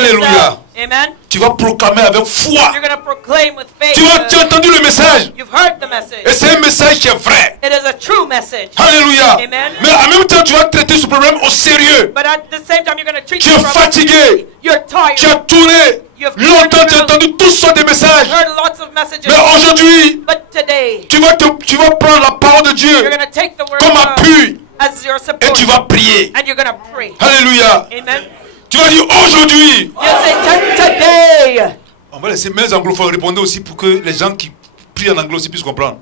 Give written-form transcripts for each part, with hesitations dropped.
Alléluia. Amen. Tu vas proclamer avec foi. You're going to proclaim with faith. Tu as entendu le message. You've heard the message. Et c'est un message qui est vrai. It is a true message. Alléluia. Amen. Mais en même temps, tu vas traiter ce problème au sérieux. But at the same time, you're going to treat Tu es the problem. fatigué. You're tired. Tu as tourné. Longtemps, tu as entendu toutes sortes de messages. You've heard lots of messages. Mais aujourd'hui, But today, tu vas prendre la parole de Dieu you're going to take the word comme of God appui as your et support. tu vas prier. And you're going to pray. Alléluia. Amen. Tu vas dire aujourd'hui. You say today. On va laisser mes anglophones répondre aussi pour que les gens qui prient en anglais aussi puissent comprendre.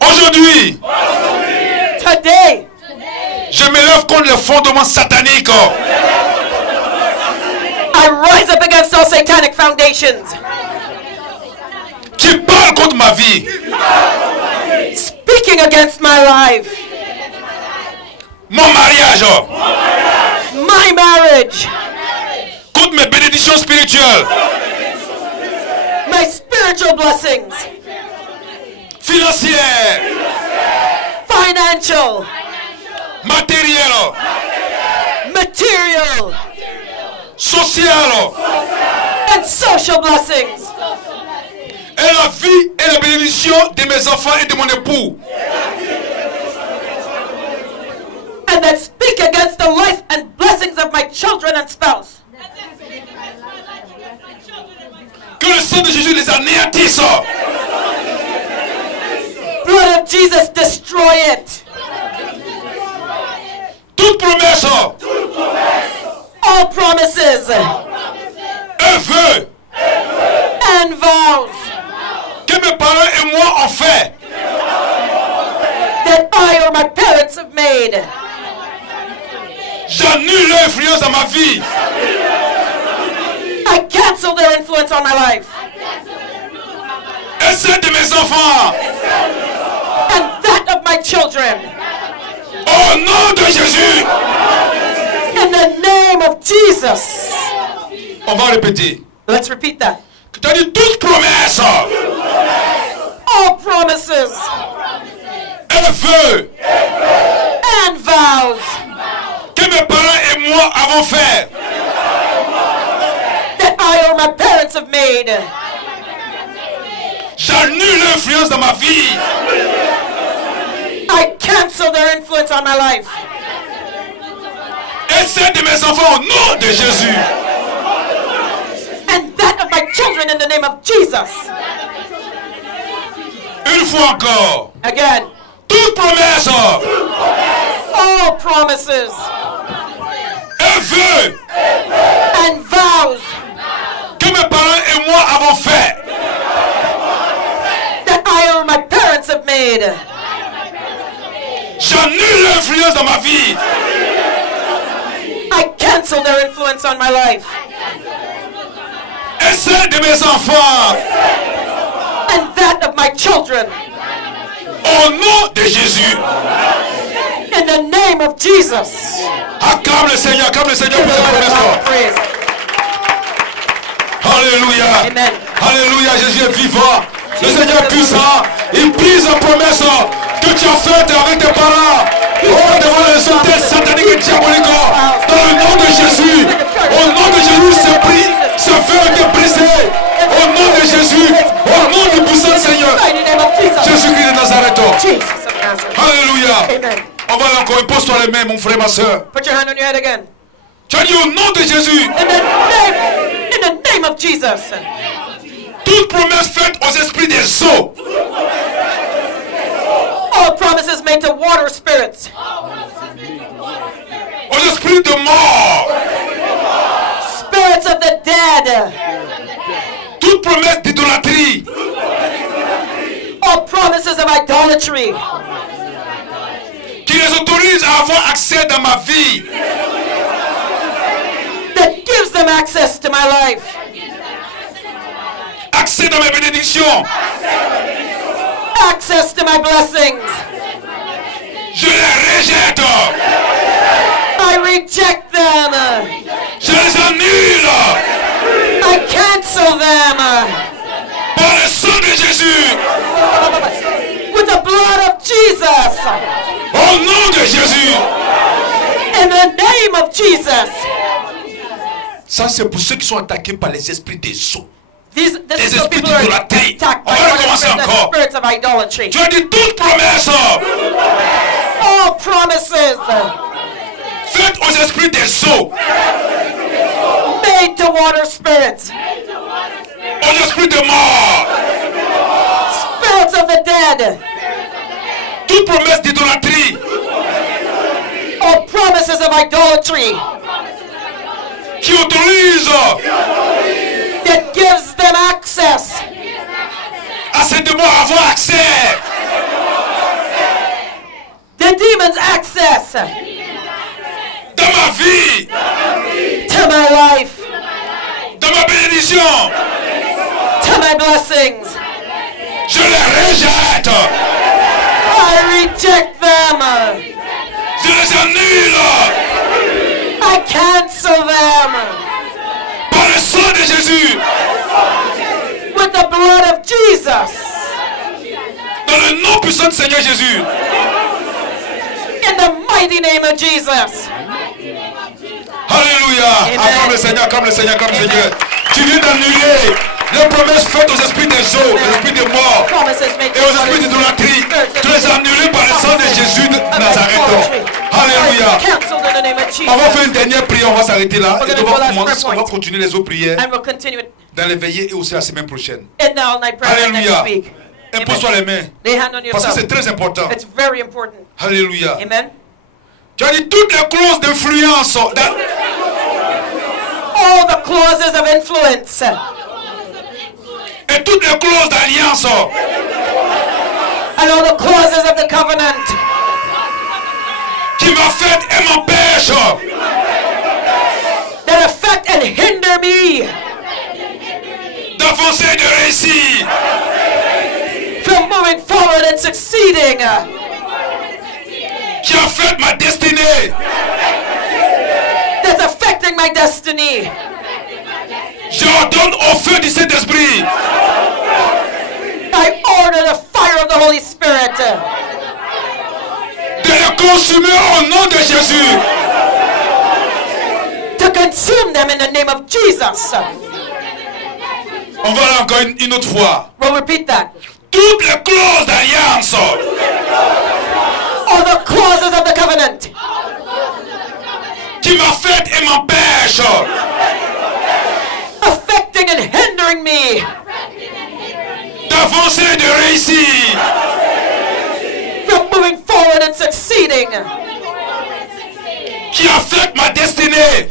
Aujourd'hui. Today. Je me lève contre les fondements sataniques. I rise up against all satanic foundations. Qui parlent contre ma vie. Speaking against my life. Mon mariage. My marriage. Contre mes bénédictions spirituelles. My spiritual blessings. Financières. Financial. Matériel. Material. Social. And social blessings. Et la vie et la bénédiction de mes enfants et de mon époux. And that speak against the life and blessings of my children and spouse. Que le sang de Jésus les anéantisse. Blood of Jesus, destroy it. Toute promesse. All promises. Un vœu. And vows. Que mes parents et moi ont fait. That I or my parents have made. J'annule leur influence dans ma vie. I cancel their influence on my life. Et celle de mes enfants. And that of my children. Au nom de Jésus. In the name of Jesus. On va répéter. Let's repeat that. Tu as dit toute promesse. All promises. Un vœu. And vows. Que mes parents et moi avons fait. That I or my parents have made. J'annule l'influence dans ma vie. I cancel their influence on my life. Et celle de mes enfants au nom de Jésus. And that of my children in the name of Jesus. Une fois encore. Again. Toute promesse. All promises. Un vœu. And vows. Que mes parents et moi avons fait. That I or my parents have made. J'annule l'influence dans ma vie. I cancel their influence on my life. Et celle de mes enfants. And that of my children. Au nom de Jésus. In the name of Jesus. Acclame le Seigneur pour cette promesse. Praise. Alléluia. Amen. Alléluia, Jésus est vivant. Le Seigneur est puissant. Il brise la promesse que tu as faite avec tes parents. Oh, devant les autorités sataniques et diaboliques. Dans le nom de Jésus. Au nom de Jésus, ce feu a été brisé. Au nom de Jésus. Au nom du puissant Seigneur. Mighty name of Jesus. Jésus-Christ de Nazareth. Jesus of Nazareth. Alléluia. Amen. On va encore. Impose-toi les mains, mon frère, ma soeur. Put your hand on your head again. Tu as dit au nom de Jésus. In the name of Jesus. Toute promesse faite aux esprits des eaux. All promises made to water spirits. Aux esprits de mort. Spirits of the dead. Toute promesse d'idolâtrie. All promises of idolatry. Qui les autorise à avoir accès dans ma vie. That gives them access to my life. Accès dans mes bénédictions. Access to my blessings. Je les rejette. I reject them. Je les annule. I cancel them. Par le sang de Jésus. With the blood of Jesus. Au nom de Jésus. In the name of Jesus. Ça, c'est pour ceux qui sont attaqués par les esprits des eaux. This Les is the esprits people who are d'idolâtrie. attacked On by va the recommencer encore. spirits of idolatry. Tu as dit toute promesse All promises faite aux esprits des eaux, made to water spirits, aux esprits de mort, spirits of the dead, toute promesse d'idolâtrie all promises of idolatry qui autorise that gives them access à ces démons à avoir accès the demons access dans ma vie, to my life, dans ma bénédiction. to my blessings. Je les rejette. I reject them. Je les annule I cancel them par le sang de Jésus. with the blood of Jesus. Dans le nom puissant du Seigneur Jésus. In the mighty name of Jesus. Alléluia. Amen. Acclame le Seigneur, acclame le Seigneur, acclame le Seigneur. Tu viens d'annuler les promesses faites aux esprits des eaux, aux esprits des morts Promises made et aux esprits d'idolâtrie. Tu les as annulés par le sang de Jésus de Nazareth. Alléluia. Cancelled in the name of Jesus. On va faire une dernière prière, on va s'arrêter là. We're Et gonna on do va, last prayer on va point. continuer les autres prières And we'll continue it dans les veillées et aussi la semaine prochaine. in the all-night prayer next Alléluia. week. Impose-toi les mains. Lay hand on Parce que yourself. c'est très important. It's very important. Alléluia. Amen. Tu as dit toutes les clauses d'influence All the clauses of influence et toutes les clauses d'alliance and all the clauses of the covenant qui m'affectent et m'empêchent that affect and hinder me d'avancer et de réussir. from moving forward and succeeding, Qui affectent ma destinée. that's affecting my destiny. J'ordonne au feu du Saint-Esprit I order the fire of the Holy Spirit de les consumer au nom de Jésus. to consume them in the name of Jesus. On va là encore une autre fois. We'll repeat that. Toutes les clauses d'alliance All the clauses of the covenant qui m'affectent et m'empêchent affecting and hindering me d'avancer et de réussir. from moving forward and succeeding, Qui affectent ma destinée.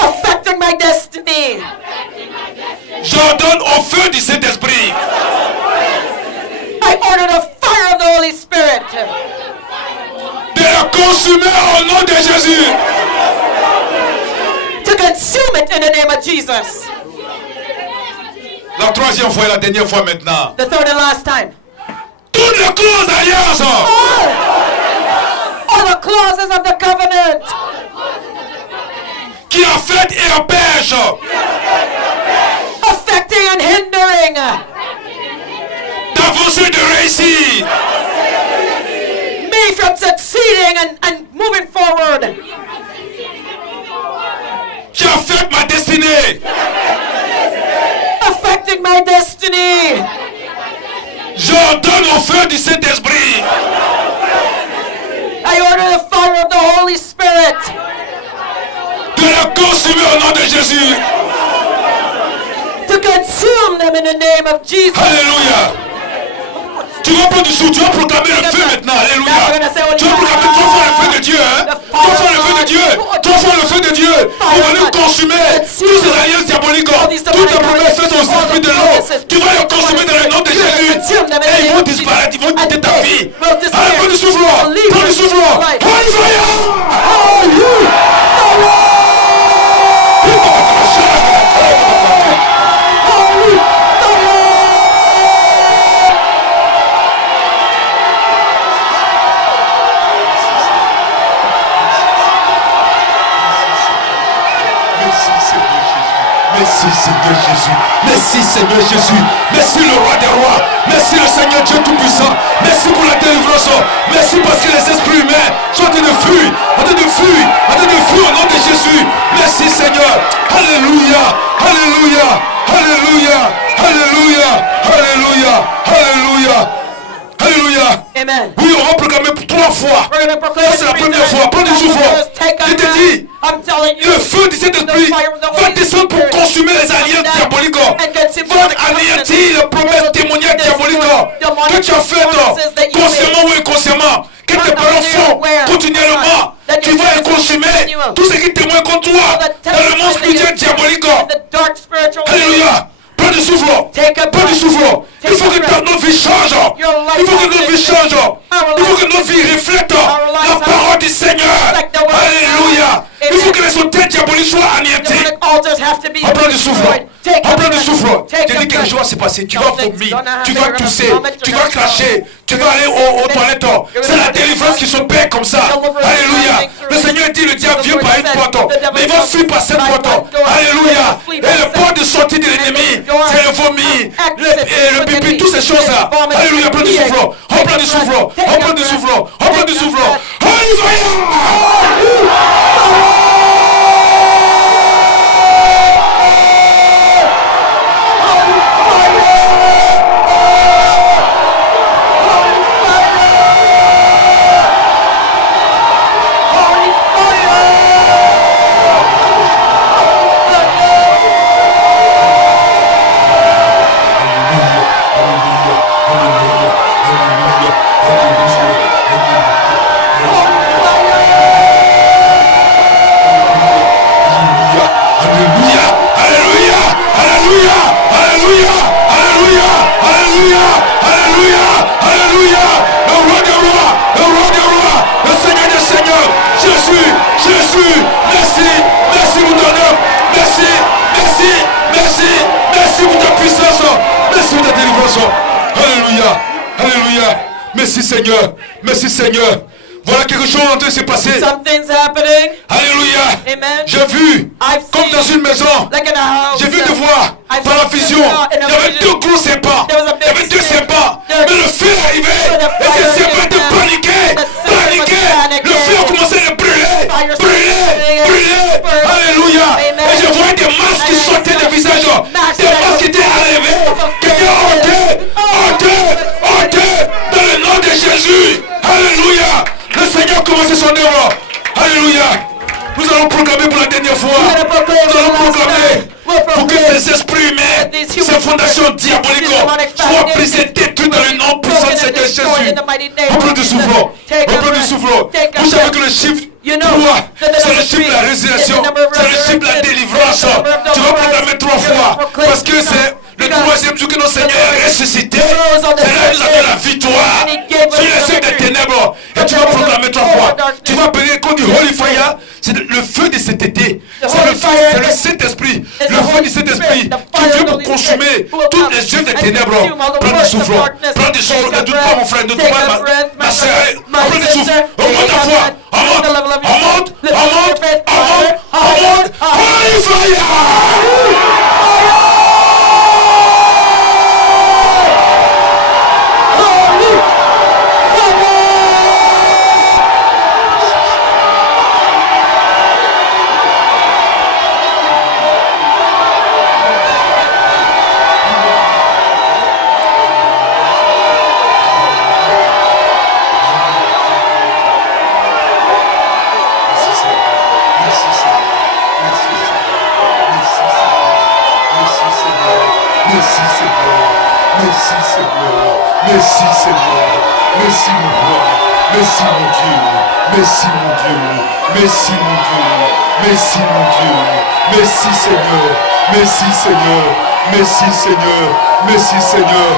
affecting my destiny. J'ordonne au feu du Saint-Esprit I order the fire of the Holy Spirit de les consumer au nom de Jésus. to consume it in the name of Jesus. La troisième fois et la dernière fois maintenant. The third and last time. Toutes les clauses d'alliance All the clauses of the covenant qui affectent et empêchent affecting and hindering d'avancer et de réussir. me from succeeding and moving forward, Qui affectent ma destinée. affecting my destiny. J'ordonne au feu du Saint-Esprit I order the fire of the Holy Spirit de les consumer au nom de Jésus. to consume them in the name of Jesus. Alléluia. Tu vas prendre du souffle, tu vas proclamer le feu maintenant. Alléluia. Tu vas proclamer trois fois le feu de Dieu. Hein? Trois fois le feu de Dieu. Trois fois le feu de Dieu. On va nous consumer toutes ces alliances diaboliques. Toutes les promesses faites aux esprits de l'eau. Tu vas les consumer dans le nom de Jésus. Et ils vont disparaître, ils vont quitter ta vie. Allez, prends du souffle. Prends du souffle. Merci, Seigneur Jésus. Merci Seigneur Jésus. Merci le roi des rois. Merci le Seigneur Dieu Tout-Puissant. Merci pour la délivrance. Merci parce que les esprits humains sont en train de fuir. En train de fuir. En train de fuir au nom de Jésus. Merci Seigneur. Alléluia. Alléluia. Alléluia. Alléluia. Alléluia. Alléluia. Alléluia. Amen. Oui, on va proclamer 3 fois. We're going to proclaim Ça, c'est la three première times. fois. Prends du souffle. Take a Je te breath. dis, I'm telling you. le feu du Saint-Esprit va descendre pour consumer les alliances diaboliques. Va anéantir les promesses témoignages diaboliques que tu as faites consciemment ou inconsciemment. Que tes parents font continuellement. Tu vas les consumer. Tout ce qui témoigne contre toi dans le monde spirituel diabolique. Alléluia. Prends du souffle. Prends du souffle. Il faut que notre vie change. Il faut que notre vie change. Il faut que notre vie reflète la parole du Seigneur. Alléluia. Il faut que les auteurs diaboliques soient anéantis. Reprends du souffle. Reprends du souffle. Je dis quelque chose va se passer. Tu vas vomir. Tu vas tousser. Tu vas cracher. Tu vas aller aux toilettes. C'est la délivrance qui s'opère comme ça. Alléluia. Le Seigneur dit le diable vient par une porte. Mais il va fuir par cette porte. Alléluia. Et le port de sortie de l'ennemi, c'est le vomi, le pipi, toutes ces choses-là. Alléluia. Reprends du souffle. Reprends du souffle. Reprends du souffle. Reprends du souffle. Alléluia, alléluia. Merci Seigneur, merci Seigneur. Voilà quelque chose en train de se passer. Something's happening. Alléluia. Amen. J'ai vu, comme dans une maison, Like in a house. j'ai vu de voir par la vision. Il y avait 2 gros serpents. Il y avait 2 serpents. Mais le feu est arrivé. Et ces serpents étaient paniqués. Paniqués. Le feu a commencé à brûler. Brûler. Brûler. Alléluia. Et je voyais des masques qui sortaient des visages. Des masques qui étaient enlevés. Qui étaient ôtés. Ôtés. Ôtés. Dans le nom de Jésus. Alléluia. Le Seigneur commence son œuvre. Alléluia. Nous allons proclamer pour la dernière fois. Nous allons proclamer pour que ces esprits humains, ces fondations diaboliques soient brisées, détruites dans le nom puissant de Seigneur Jésus. Reprends du souffle. Reprends du souffle. Vous savez que le chiffre 3, c'est le chiffre de la résurrection. C'est le chiffre de la délivrance. Tu vas proclamer 3 fois. Parce que c'est le 3e jour que notre Seigneur est ressuscité. C'est là qu'il nous a donné la victoire sur les œuvres des ténèbres. Et tu vas proclamer 3 fois. Tu vas appeler comme du Holy Fire. C'est le feu de cet été. C'est le Saint-Esprit. Le feu du Saint-Esprit qui vient pour consumer toutes les œuvres des ténèbres. Prends du souffle. Prends du souffle. Ne doute pas mon frère. Ne doute pas ma soeur. Prends du souffle. Augmente ta foi. Augmente. Augmente. Augmente. Augmente. Augmente. Holy Fire. Merci Seigneur, merci mon roi, merci mon Dieu, merci mon Dieu, merci mon Dieu, merci mon Dieu, merci Seigneur, merci Seigneur, merci Seigneur, merci Seigneur,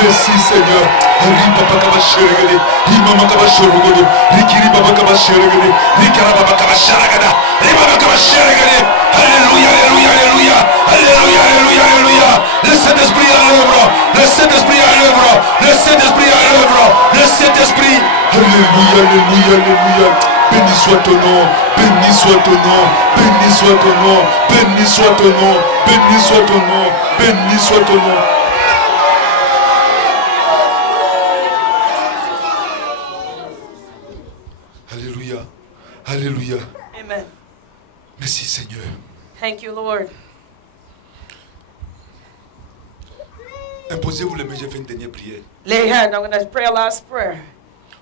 merci Seigneur. Ripa Baba Sheragade, Imama Baba Sheragade, Rikiri Baba Baba Sheragade, Rikara Baba Baba Sheragada, Ripa Baba Sheragade. Alléluia, alléluia, alléluia, alléluia, alléluia, alléluia. Le Saint-Esprit à l'œuvre, le Saint-Esprit à l'œuvre, le Saint-Esprit à l'œuvre, le Saint-Esprit. Alléluia. Alléluia, alléluia, alléluia. Béni soit ton nom, béni soit ton nom, béni soit ton nom, béni soit ton nom, béni soit ton nom, béni soit ton nom. Alléluia, alléluia. Amen. Merci Seigneur. Thank you, Lord. Imposez-vous les mains, j'ai fait une dernière prière. Lay your hand. I'm going to pray a last prayer.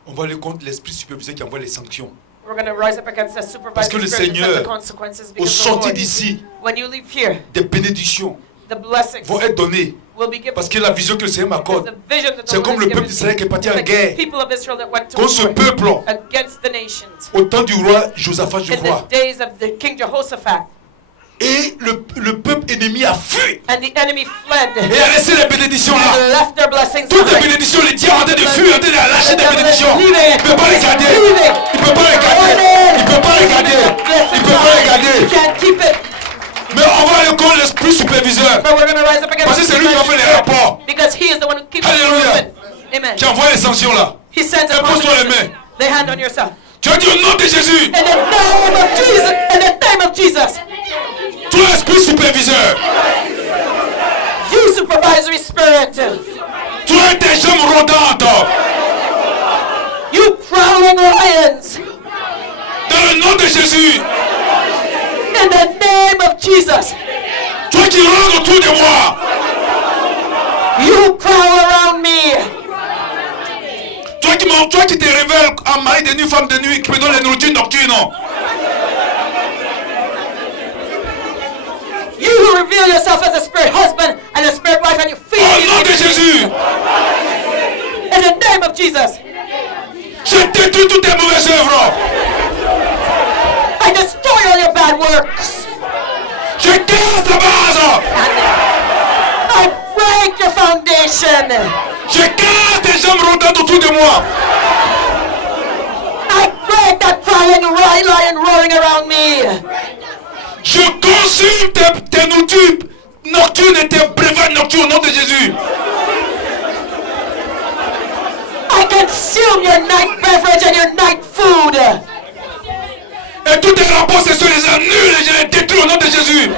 On va aller contre l'esprit superviseur qui envoie les sanctions. We're going to rise up against the Parce que supervisor le spirit and set Seigneur, the consequences au because the sortir Lord, d'ici, when you leave here, des bénédictions the blessings vont être données. will be given. Parce que la vision que le Seigneur Because m'accorde, the vision that the c'est Lord comme has le given peuple d'Israël qui est parti en like guerre the people of Israel that went to contre ce war peuple against the nations. au temps du roi Josaphat, je In crois. the days of the King Jehoshaphat. Et le peuple ennemi a fui And the enemy fled et a laissé les bénédictions là. and left their blessings Toutes les behind. bénédictions, les diamants en train de fuir, en train de lâcher des bénédictions. Il ne peut pas les garder. Il ne peut pas les garder. Il ne peut pas les garder. Il ne peut pas les You garder. can't keep it. Mais on va aller contre l'esprit superviseur But we're going to rise up against Parce que c'est lui qui va faire les rapports. because he is the one who keeps Alléluia. it moving. Amen. qui envoie les sanctions là. He sends a Impose-toi les consequences. mains. Lay hand on yourself. Tu as dit au nom de Jésus, In the name of Jesus. In the name of Jesus. toi esprit superviseur, You supervisory spirit. toi tes jambes rôdantes, You prowling lions. dans le nom de Jésus, In the name of Jesus. toi qui rôdes autour de moi, You prowl around me. toi qui te révèles en mari de nuit, femme de nuit, qui me donne les nourritures nocturnes. You who reveal yourself as a spirit husband and a spirit wife and you feed Au me. nom de Jésus, In the name of Jesus. je détruis toutes tes mauvaises œuvres. I destroy all your bad works. Je casse ta base. I break your foundation. Je casse tes jambes rôdantes autour de moi. I break that prowling lion roaring around me. Je consume tes nourritures nocturnes et tes breuvages nocturnes au nom de Jésus. I consume your night beverage and your night food. Et tous tes rapports, ce sont les annule et je les détruis au nom de Jésus.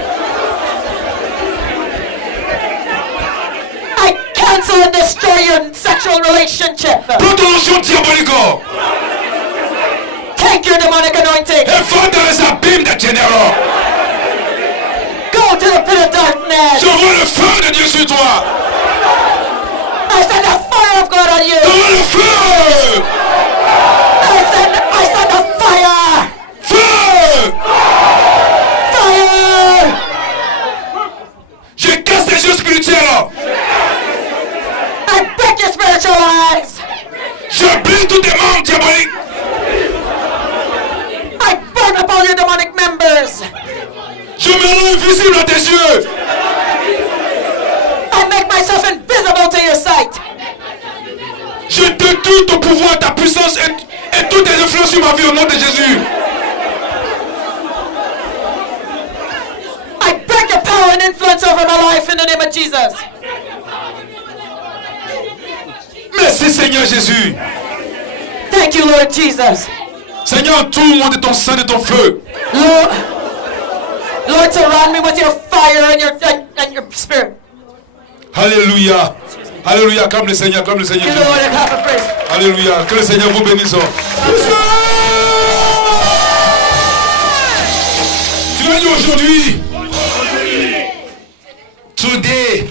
I cancel and destroy your sexual relationship. Prends ton onction diabolique Take your demonic anointing. et va dans les abîmes des ténèbres. Go to the pit of darkness. Je vois le feu de Dieu sur toi. I send the fire of God on Je you. vois le feu. I send the fire. Feu. Fire. Je casse les yeux spirituels. I break your spiritual eyes. Je brise tous tes membres diaboliques. I burn up all your demonic members. Je me rends invisible à tes yeux. I make myself invisible to your sight. Je détruis ton pouvoir, ta puissance et toutes tes influences sur ma vie au nom de Jésus. I break your power and influence over my life in the name of Jesus. Merci Seigneur Jésus. Thank you, Lord Jesus. Seigneur, tout le monde de ton sang, de ton feu. Lord, surround me with your fire and your spirit. Alléluia. Alléluia. Comme le Seigneur, comme le Seigneur Give the Jésus. Lord a clap of praise. Alléluia. Que le Seigneur vous bénisse. Tu vas dire aujourd'hui. Today.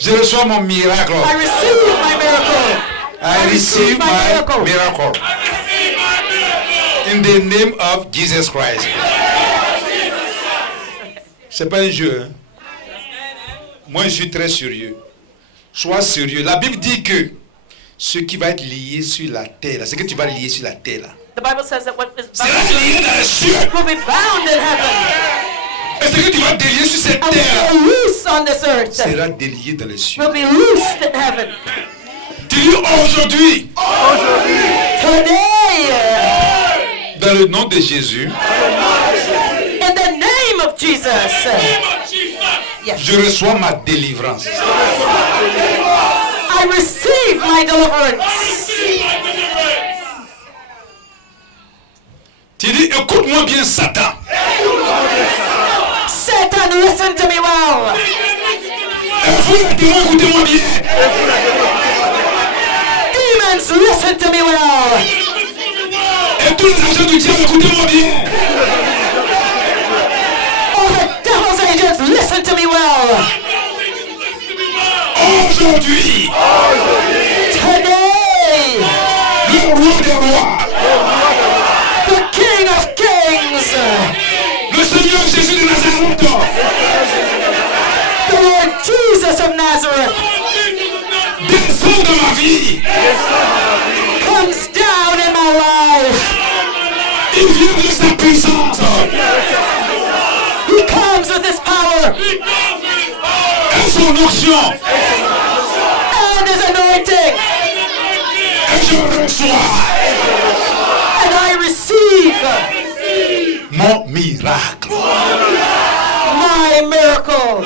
Je reçois mon miracle. I receive my miracle. I receive my miracle. In the name of Jesus Christ. C'est pas un jeu. Hein? Moi, je suis très sérieux. Sois sérieux. La Bible dit que ce qui va être lié sur la terre, là, ce que tu vas lier sur la terre, là, The Bible says that what is sera bound lié dans les cieux. will be bound in heaven Et ce que tu vas délier sur cette and terre will be loose on this earth. sera délié dans les cieux. Will be loosed in heaven. Dis aujourd'hui, Today, dans le nom de Jésus, in the name of Jesus. Yes. je reçois ma délivrance. I receive my deliverance. écoute-moi bien, Satan. Satan, listen to me well. Écoutez-moi bien. Demons, listen to me well. Et tous les agents du diable, écoutez-moi bien. All the devil's agents, listen to me well. Aujourd'hui, Today, le roi des rois, the King of Kings, le Seigneur Jésus de Nazareth, the Lord Jesus of Nazareth, descend dans ma vie. comes down in my life. Il vient de sa puissance He comes with his power et son onction. and his anointing, Et je reçois and I receive mon miracle. my miracle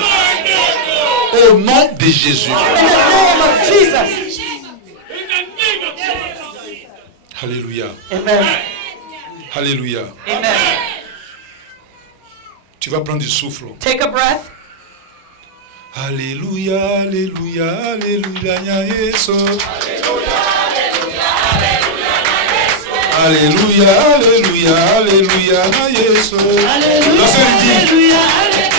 Au nom de Jésus. in the name of Jesus. Alléluia. Amen. Alléluia. Amen. Tu vas prendre du souffle. Take a breath. Alléluia, alléluia, alléluia, Yesu. Alléluia, alléluia, alléluia, Yesu. La sœur dit,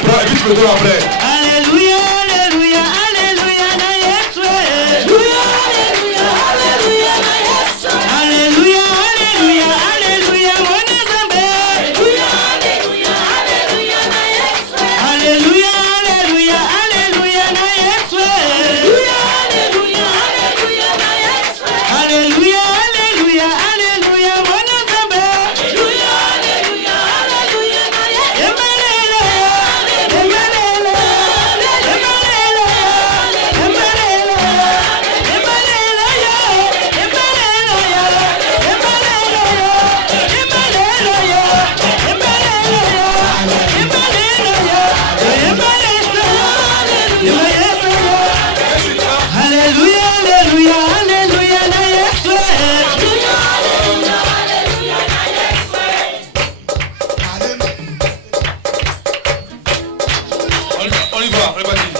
prends, et puis tu me donnes après. Alléluia, alléluia, alléluia, na Yesu. Alléluia, alléluia, na Yesu. Alléluia, alléluia, alléluia, mon Nzambe. Alléluia, alléluia, alléluia, na Yesu. Alléluia, alléluia, alléluia, na Yesu. Alléluia, alléluia, alléluia, na Yesu. Alléluia, alléluia, alléluia, mon Nzambe. Alléluia, alléluia, alléluia, na Yesu. Emelela, emelela, Alléluia, alléluia, alléluia, na Yesu. Alléluia, alléluia, alléluia, na Yesu. On y va, on va dire.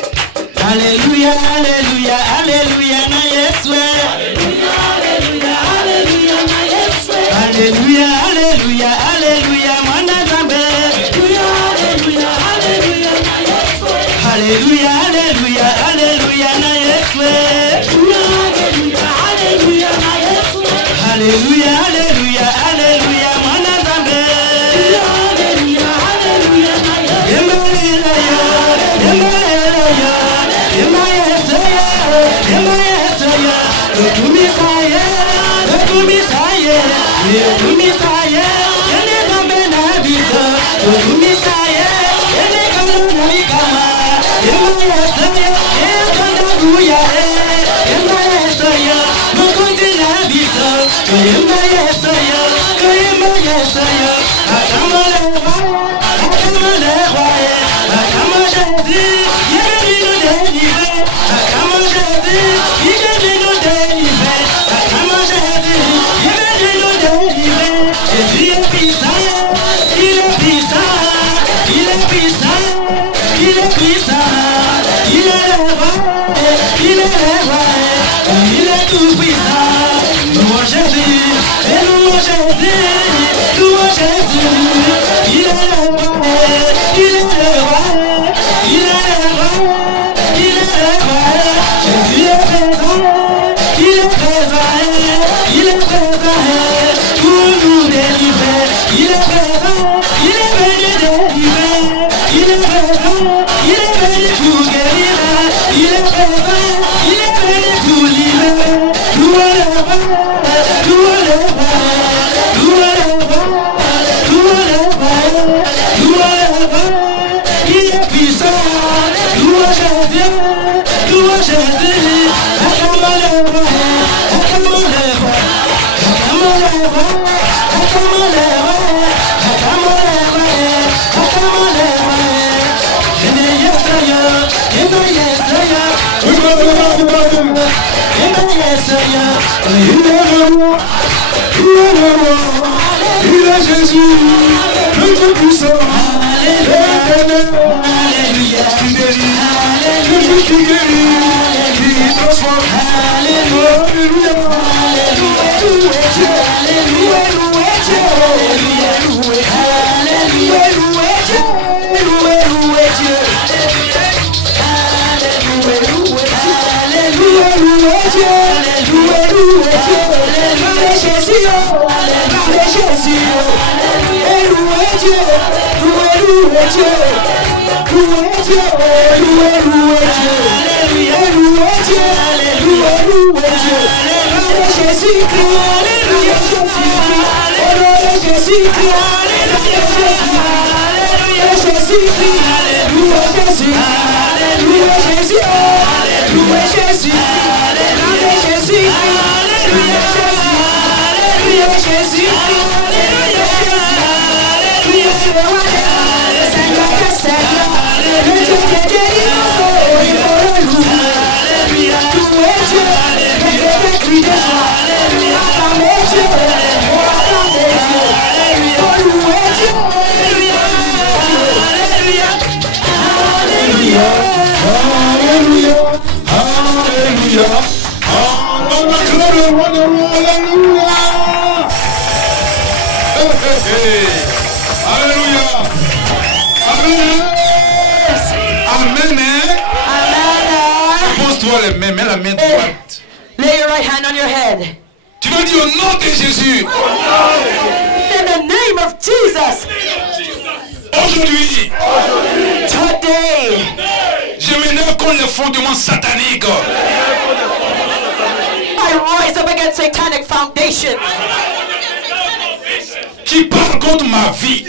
Alléluia, alléluia, alléluia, na Yesu. Alléluia, alléluia, alléluia, na Yesu. Alléluia, alléluia, alléluia, mwana Nzambe. Alléluia, alléluia, alléluia, na Yesu. Alléluia, alléluia, alléluia, na Yesu. Alléluia, alléluia, alléluia, na Yesu. Alléluia, alléluia, alléluia, mwana Nzambe. Alléluia, alléluia, na Yesu. Emelela yo, emelela yo. Il est Jésus, le Dieu puissant, l'éternel, qui guérit, le Dieu qui guérit, qui transforme. Alléluia, Alléluia, Alléluia, Pose-toi les mains, mets la main droite. Lay your right hand on your head. Tu vas dire au nom de Jésus. In the name of Jesus. Aujourd'hui, Today, je m'énerve contre les fondements sataniques I rise up against satanic foundations qui parlent contre ma vie,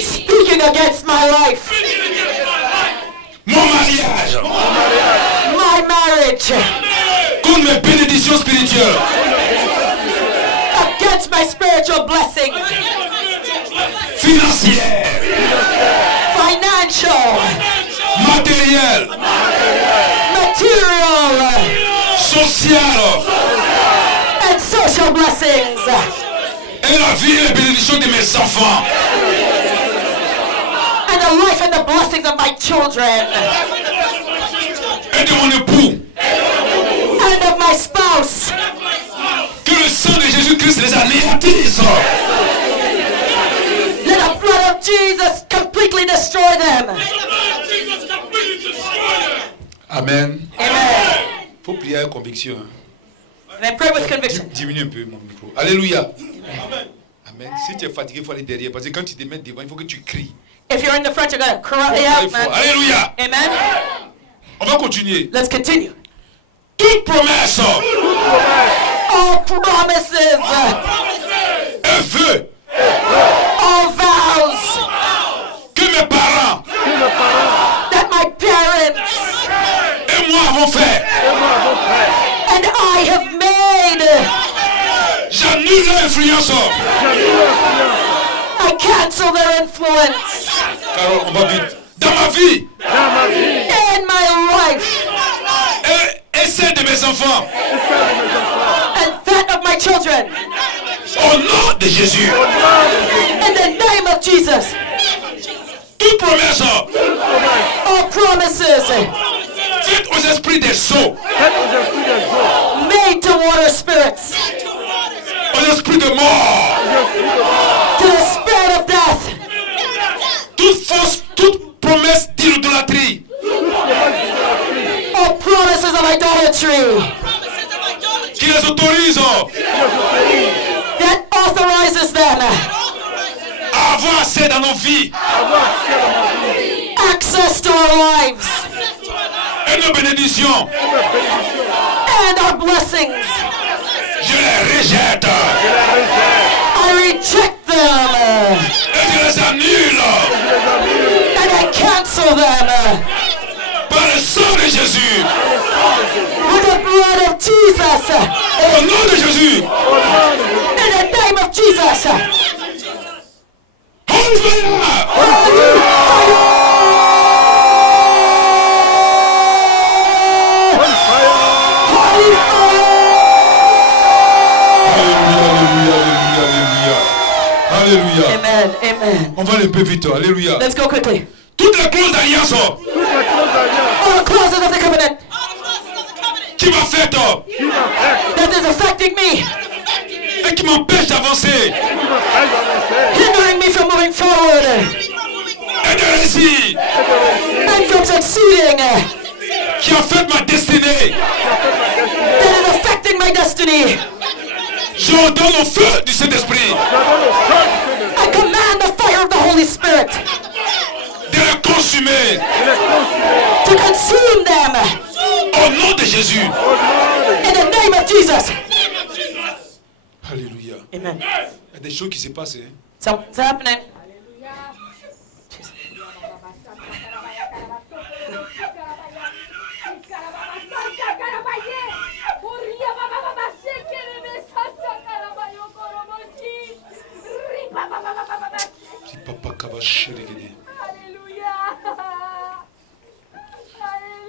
speaking against my life, mon mariage, my marriage, contre mes bénédictions spirituelles, against my spiritual blessings, financières, financial, matérielles, material, sociales, and social blessings, et la vie et les bénédictions de mes enfants. and the life and the blessings of my children, Et de mon époux. and of my spouse. Que le sang de Jésus-Christ les anéantisse. Let the blood of Jesus completely destroy them. Amen. Amen. Faut prier avec conviction. And I pray with conviction. Diminue un peu mon micro. Alléluia. Amen. Si tu es fatigué, il faut aller derrière. Parce que quand tu te mets devant, il faut que tu cries. If you're in the front, you're going to cry out, man. Alléluia. Amen. On va continuer. Let's continue. Toute promesse All promises, et vœu all vows que mes parents that my parents et moi avons fait, and I have made, j'annule leur influence. I cancel their influence Carole, on va vite. Dans ma vie in my life et celle de mes enfants. and that of my children. Au nom de Jésus. In the name of Jesus, Toute promesse all promises faite aux esprits des sceaux, made to water spirits, aux esprits de mort, to the spirit of death, toute promesse d'idolâtrie, all promises of idolatry qui les autorise that authorizes them à avoir accès dans nos vies access to our lives et nos bénédictions. and our blessings. Je les rejette I reject them et je les annule and I cancel them par le sang de Jésus. with the blood of Jesus. Au nom de Jésus. In the name of Jesus. Alléluia, alléluia, alléluia, alléluia. Alléluia. Amen. Amen. On va aller un peu vite. Alléluia. Let's go quickly. Toutes les clauses d'alliance All the clauses of the covenant qui m'affectent that is affecting me, et qui m'empêchent d'avancer hindering me from moving forward et de réussir, and from succeeding, qui affectent ma destinée, that is affecting my destiny. je ordonne au feu du Saint-Esprit I command the fire of the Holy Spirit de les consumer to consume them au nom de Jésus. in the name of Jesus. Alléluia. Amen. Il y a des choses qui se passent. Hein. Something's happening.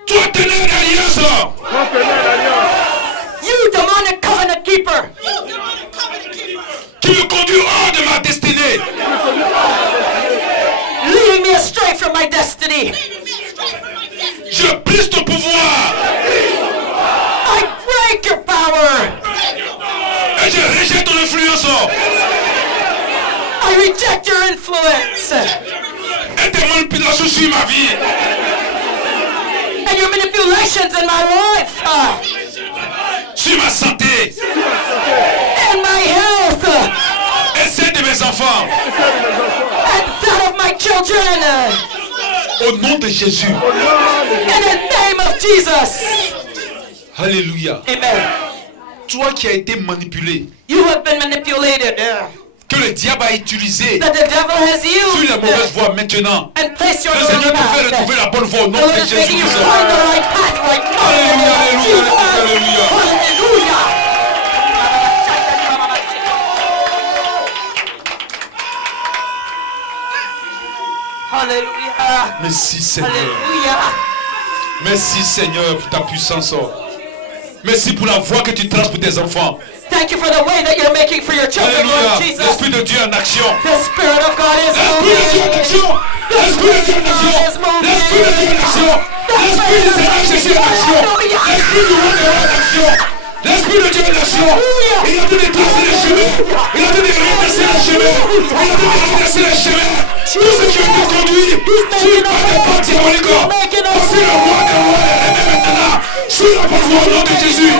Toi, tenez l'alliance. You demonic covenant keeper Qui me conduit hors de ma destinée. leading me astray from my destiny. Je brise ton pouvoir I break your power. et je rejette ton influence I reject your influence et tes manipulations sur ma vie. and your manipulations in my life Sur ma santé and my health et celle de mes enfants. and that of my children. Au nom de Jésus. In the name of Jesus. Alléluia. Amen. Toi qui as été manipulé, You have been manipulated. que le diable a utilisé That the devil has sur la mauvaise used voie maintenant. and placed you on Le the Seigneur wrong te fait path. retrouver la bonne voie au nom The Lord de is making you Jésus-Christ. find the right path right now. Alléluia, alléluia, alléluia. Hallelujah. Hallelujah. Merci Seigneur. Hallelujah. Merci Seigneur pour ta puissance. Merci pour la voie que tu traces pour tes enfants. Thank you for the way that you're making for your children, Alléluia. Lord Jesus. L'Esprit de Dieu en action. The Spirit of God is L'Esprit de Dieu en moving. action. L'Esprit de Dieu en action. L'Esprit de Dieu en action. L'Esprit de Jésus en action. L'Esprit du roi en action. L'Esprit de Dieu en action. Il a donné de tracer les chemins. Il a donné de redresser les chemins. Il a donné de redresser les chemins. Tout ce qui a été conduit sur pas des pas diaboliques. Voici le roi des rois et remet maintenant sur la bonne voie au nom de Jésus.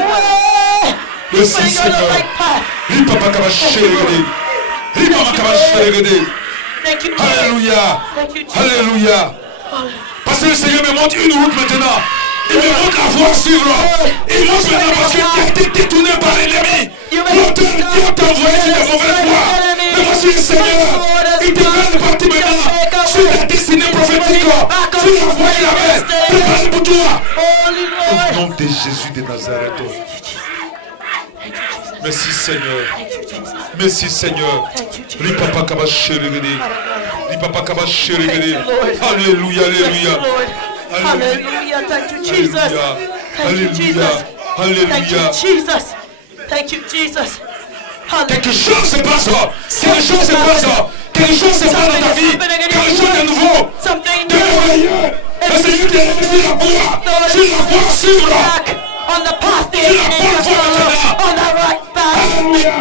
Merci Putting you on the Seigneur. right path. Ripapa kabasheregede. Ripapa kabasheregede. Thank you, Jesus. Alléluia. Thank you, Jesus. Alléluia. Parce que le Seigneur me montre une route maintenant. Il me montre la voie à suivre. Il montre maintenant parce qu'il a été détourné par l'ennemi. L'auteur Dieu t'a envoyé sur la mauvaise voie. Mais voici le Seigneur. Il te donne partie maintenant sur la destinée prophétique. Sur la voie qu'il avait préparée pour toi. Holy Au Lord. nom de Jésus de Nazareth. Merci Seigneur. Merci Seigneur. Ripapa kabasheregede. Ripapa kabasheregede. Alléluia, alléluia. Hallelujah. Thank you, Jesus. Thank you, Jesus. Alléluia. Thank you, Jesus. Thank you, Jesus. Quelque Hallelujah. chose se passe. Quelque chose se passe. Quelque chose se passe dans ta vie. Quelque chose de nouveau. Something De new. merveilleux. Le Seigneur t'a remis la voie. Sur la voie à suivre. Back on the path the Sur la enemy bonne has voie followed. maintenant. On the right path. Alléluia.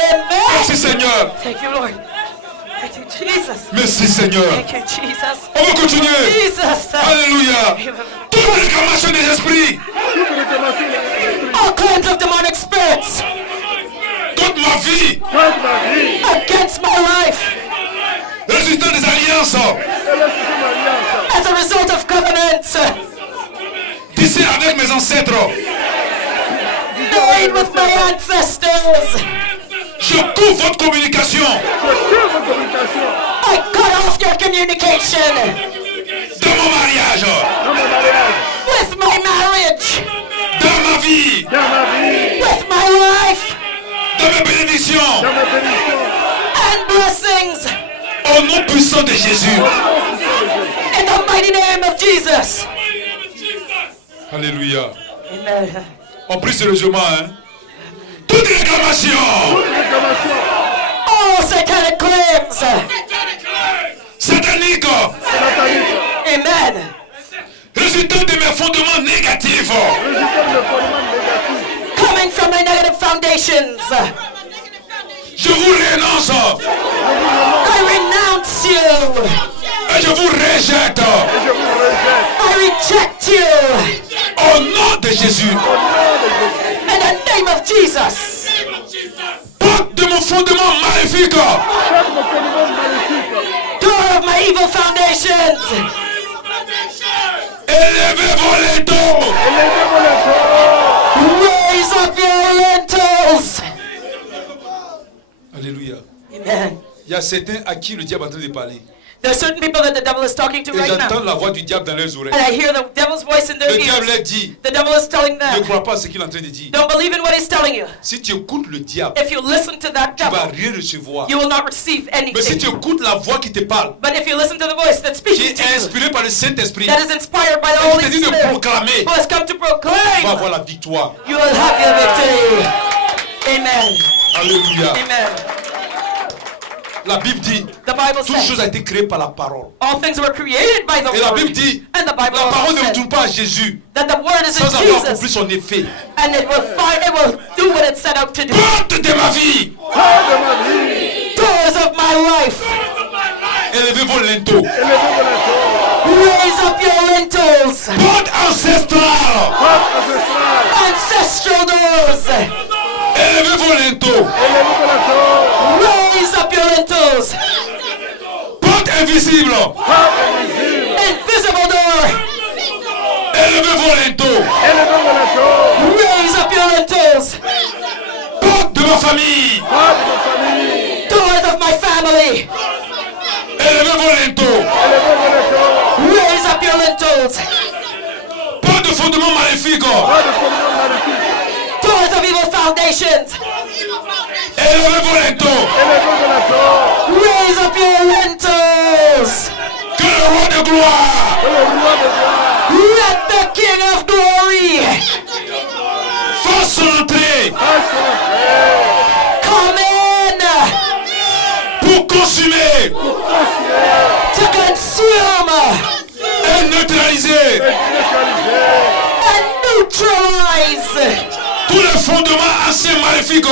Amen. Merci Seigneur. Thank you, Lord. Thank you, Jesus. Merci Seigneur. Thank you, Jesus. On va continuer. Jesus. Alléluia. Toute réclamation des esprits All claims of demonic spirits contre ma vie, against my life résultat des alliances, as a result of covenants tissées avec mes ancêtres, made with my ancestors. je coupe votre communication I cut off your communication dans mon mariage, with my marriage, dans ma vie, with my life, dans mes bénédictions, and blessings au nom puissant de Jésus. in the mighty name of Jesus. Alléluia. Amen. On prie sérieusement, hein. Toute réclamation All all satanic claims. Satanique. Amen. Résultat de mes fondements négatifs. Coming from my negative foundations. Je vous renonce. I renounce you. Et je vous rejette. I reject you. Au nom de Jésus. In the name of Jesus. Porte de mon fondement maléfique. Door of my evil foundations. Élevez vos linteaux. Raise up your lintels. Alléluia. Amen. Il y a certains à qui le diable est en train de parler. There are certain people that the devil is talking to Et right j'entends now. la voix du diable dans leurs oreilles. And I hear the devil's voice in their Le diable ears. leur dit, The devil is telling ne them, crois pas à ce qu'il est en train de dire. don't believe in what he's telling you. Si tu écoutes le diable, If you listen to that tu vas devil, rien recevoir. you will not receive Mais si tu anything. écoutes la voix qui te parle, But if you listen to the voice that's qui speaking est to you, inspirée par le Saint-Esprit, that is inspired by the qui te Holy dit de Spirit, proclamer, who has come to tu vas proclaim, avoir la victoire. you will have your victory. Amen. Alléluia. Amen. La Bible dit, The Bible toute chose says a été créée par la parole. all things were created by the Et la word. Bible dit, And the Bible la parole also ne says retourne pas à Jésus that the word is in sans avoir accompli Jesus, son effet. and it will do what it set out to do. Porte de ma vie, Doors of my life, élevez vos linteaux. raise up your lintels. Porte ancestrale, Ancestral doors, élevez vos linteaux. raise up your lintels. Porte invisible, Invisible door, élevez vos linteaux. raise up your lintels. Porte de ma famille, Doors of my family, élevez vos linteaux. raise up your lintels. Porte de fondement maléfique, Doors of evil foundations, élevez vos linteaux. raise up your lintels. Que le roi de gloire Let the King of Glory fasse son entrée come in pour consumer to consume et neutraliser and neutralize tous les fondements anciens maléfiques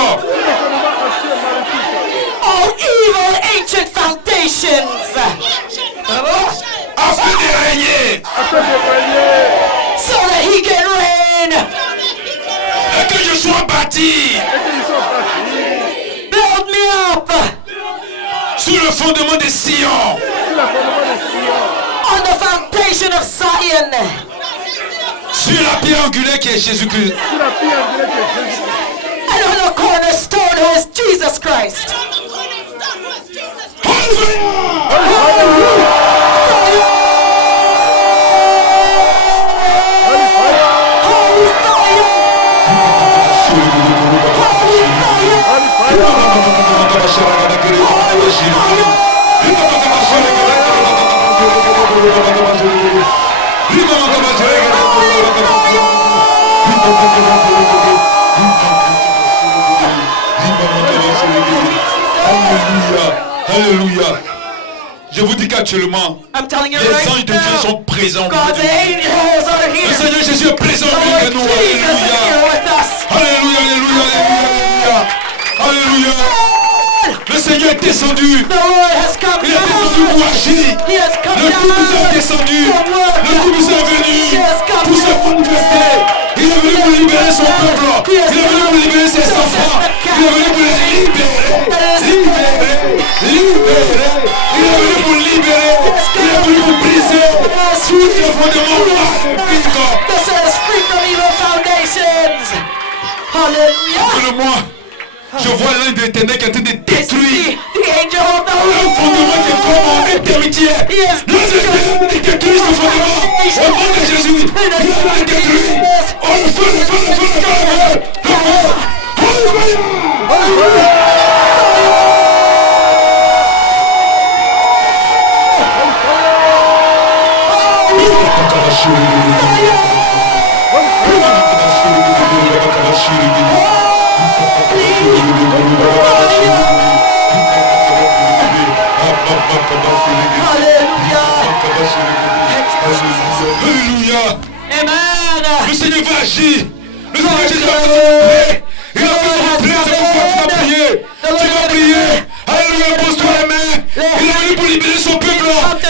all evil ancient foundations afin de régner so that he can reign. et que je sois bâti Build me up sur le fondement de Sion. on the foundation of Zion, Sur la pierre angulaire qui est Jésus-Christ. and on the cornerstone who is Jesus Christ. Alléluia. Je vous dis qu'actuellement, I'm telling you les right anges de Dieu now, sont présents. God's angels are Le here. Seigneur Jésus est présent au The milieu Lord de nous. Jesus is here Alléluia. with us. Alléluia, alléluia, alléluia. Alléluia. Le Seigneur est descendu. The Lord has come Il est descendu down. pour agir. He has come Le Tout-Puissant est down. descendu. For work. Le Tout-Puissant est venu He has come pour se down. manifester. Il est venu pour libérer son peuple. Il est venu pour libérer ses enfants. Il est venu pour les libérer. Libérer. Libérer. Il est venu pour libérer. Il est venu pour briser tous les fondements maléfiques. To set us free from evil foundations. Hallelujah. Appelle-moi. Je vois l'un des ténèbres qui est en train de détruire The angel of the un fondement qui est comme un intermédiaire. Le Seigneur détruit ce fondement. Au nom de Jésus, il va le détruire. Oh, le feu, le feu, le feu, le feu, le feu. Alléluia. Alléluia. Amen. Le Seigneur va agir. Le Seigneur Jésus va prier. Il a fait son prière, c'est pourquoi tu vas prier. Tu vas prier. Alléluia, pose-toi les mains. Il est venu pour libérer son peuple.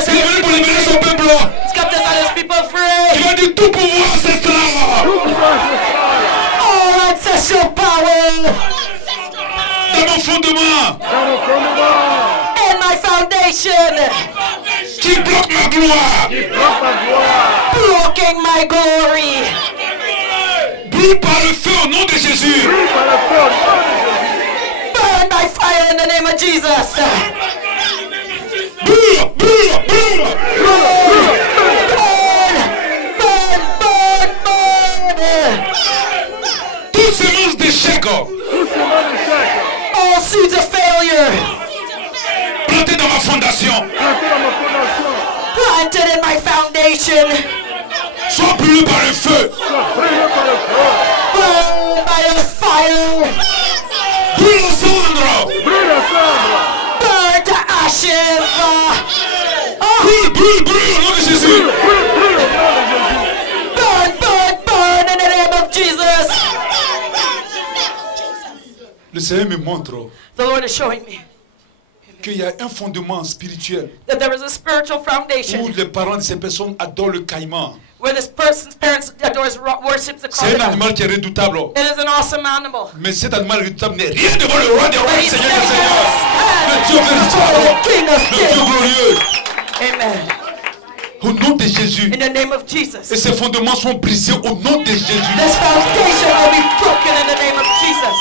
Il est venu pour libérer son peuple. He's come to set his people free. Il va dire tout pouvoir ancestral. All ancestral power. Dans mon fondement. In my foundation. Qui bloque ma gloire. Blocking my glory. Brûle par le feu au nom de Jésus. Burn by fire in the name of Jesus. Brûle, brûle, brûle. Burn. Toutes semences d'échec All seeds of failure. plantées dans ma fondation. Planted in my foundation. Sois brûlé par le feu. Burned by the fire. Brûle en cendre. Burned to ashes. Brûle, brûle, brûle au nom de Jésus. Burn in the name of Jesus. Le Seigneur me montre The Lord is showing me qu'il y a un fondement spirituel that there is a spiritual où foundation les parents de ces personnes adorent le caïman. where this person's parents worships the C'est un crocodile. animal qui est redoutable. It is an awesome animal. Mais cet animal redoutable n'est rien devant le roi des rois, le He's Seigneur des seigneurs. Le Dieu the véritable, King of le Dieu kings. glorieux. Amen. Au nom de Jésus. In the name of Et Jesus. ces fondements sont brisés au nom de Jésus. This foundation will be broken in the name of Jesus.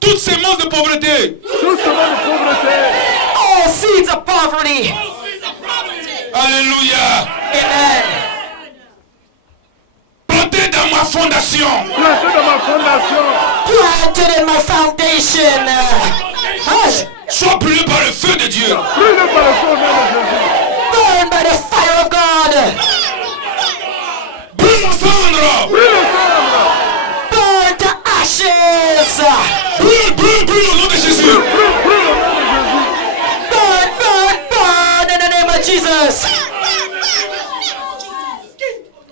Toutes semences de pauvreté. All seeds of poverty. Alléluia. Amen. Plantées dans ma fondation. Planted in my foundation. Hush. Sois brûlé par le feu de Dieu. Burned by the fire of God. Brûle en cendre. Burned to ashes. Brûle, brûle, brûle au nom de Jésus. Burn in the name of Jesus.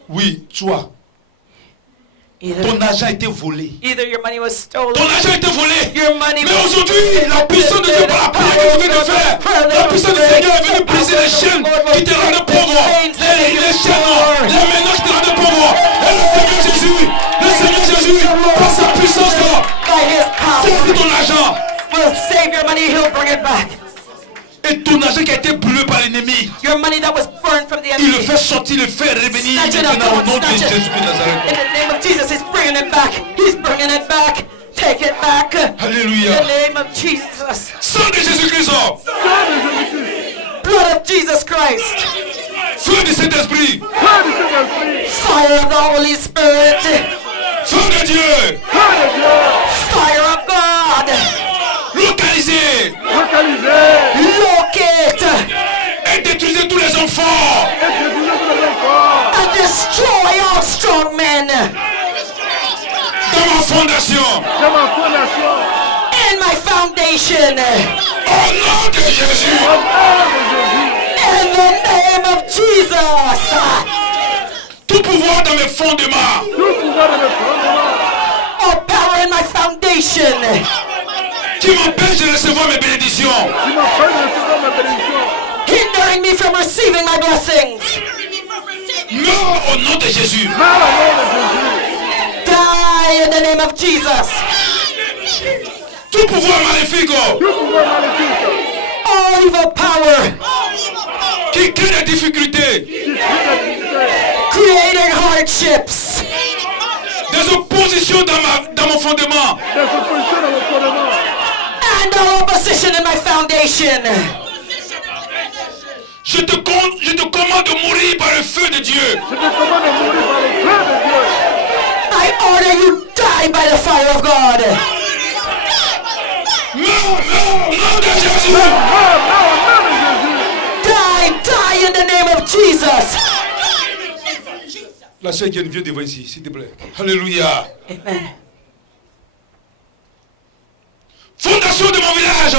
Oui, toi, ton argent a été volé. Either your money was stolen. Ton argent a été volé. Your money Mais was aujourd'hui, la puissance de Dieu par la prière que tu viens de faire, la puissance du Seigneur est venue briser les chaînes qui te rendent pauvre. Les chaînes, les menaces qui te rendent pauvre. Et le Seigneur Jésus, par sa puissance, by his saisis power ton argent. will save your money. He'll bring it back. Et ton argent qui a été brûlé par l'ennemi, Your money that was burned from the il le enemy. fait sortir, il le fait revenir Snatch it up, maintenant au Lord, nom de snatch it. Jésus de In Nazareth. the name of Jesus, he's bringing it back. He's bringing it back. Take it back. In Alléluia. the name of Jesus. Sang de Jésus-Christ, Blood of Jesus Christ. feu du Saint-Esprit, Fire of the Holy Spirit. feu de Dieu, Fire of God. localisé Locate et détruisez tous les enfants. and destroy all strong men. Dans ma fondation, In my foundation. au nom de Jésus, In the name of Jesus. tout pouvoir dans mes fondements, All power in my foundation. qui m'empêche de recevoir mes bénédictions, Hindering me from receiving my blessings. meurs au nom de Jésus. Die in the name of Jesus. Tout pouvoir maléfique All evil power. qui crée des difficultés, Creating hardships. des oppositions dans mon fondement, And all opposition in my foundation. je te commande de mourir par le feu de Dieu. I order you die by the fire of God. Meurs au nom de Jésus. Die in the name of Jesus. La sœur qui vient devant ici, s'il te plaît. Alléluia. Amen. Fondation de mon village.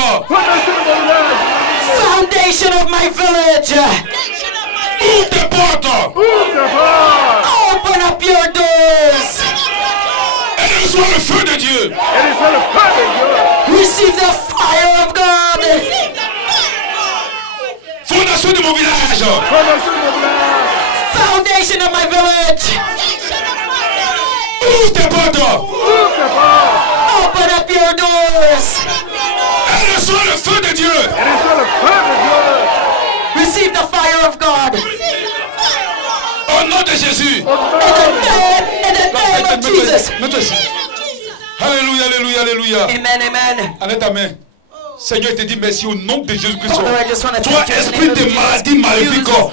Foundation of my village. Ouvre tes portes. Open up your doors. Et reçois le feu de Dieu. Receive the fire of God. Fondation de mon village. Foundation of my village. Ouvre tes portes. Open up your doors. Et reçois le feu de Dieu. Receive the fire of God. Au nom de Jésus. In the name of Jesus. Mets-toi ici. Alléluia, alléluia, alléluia. Amen, amen. Allez ta main. Seigneur, il te dit merci au nom de Jésus-Christ. Father, I just want to Toi, thank you in the esprit name of de Jesus. maladie maléfique. Toi,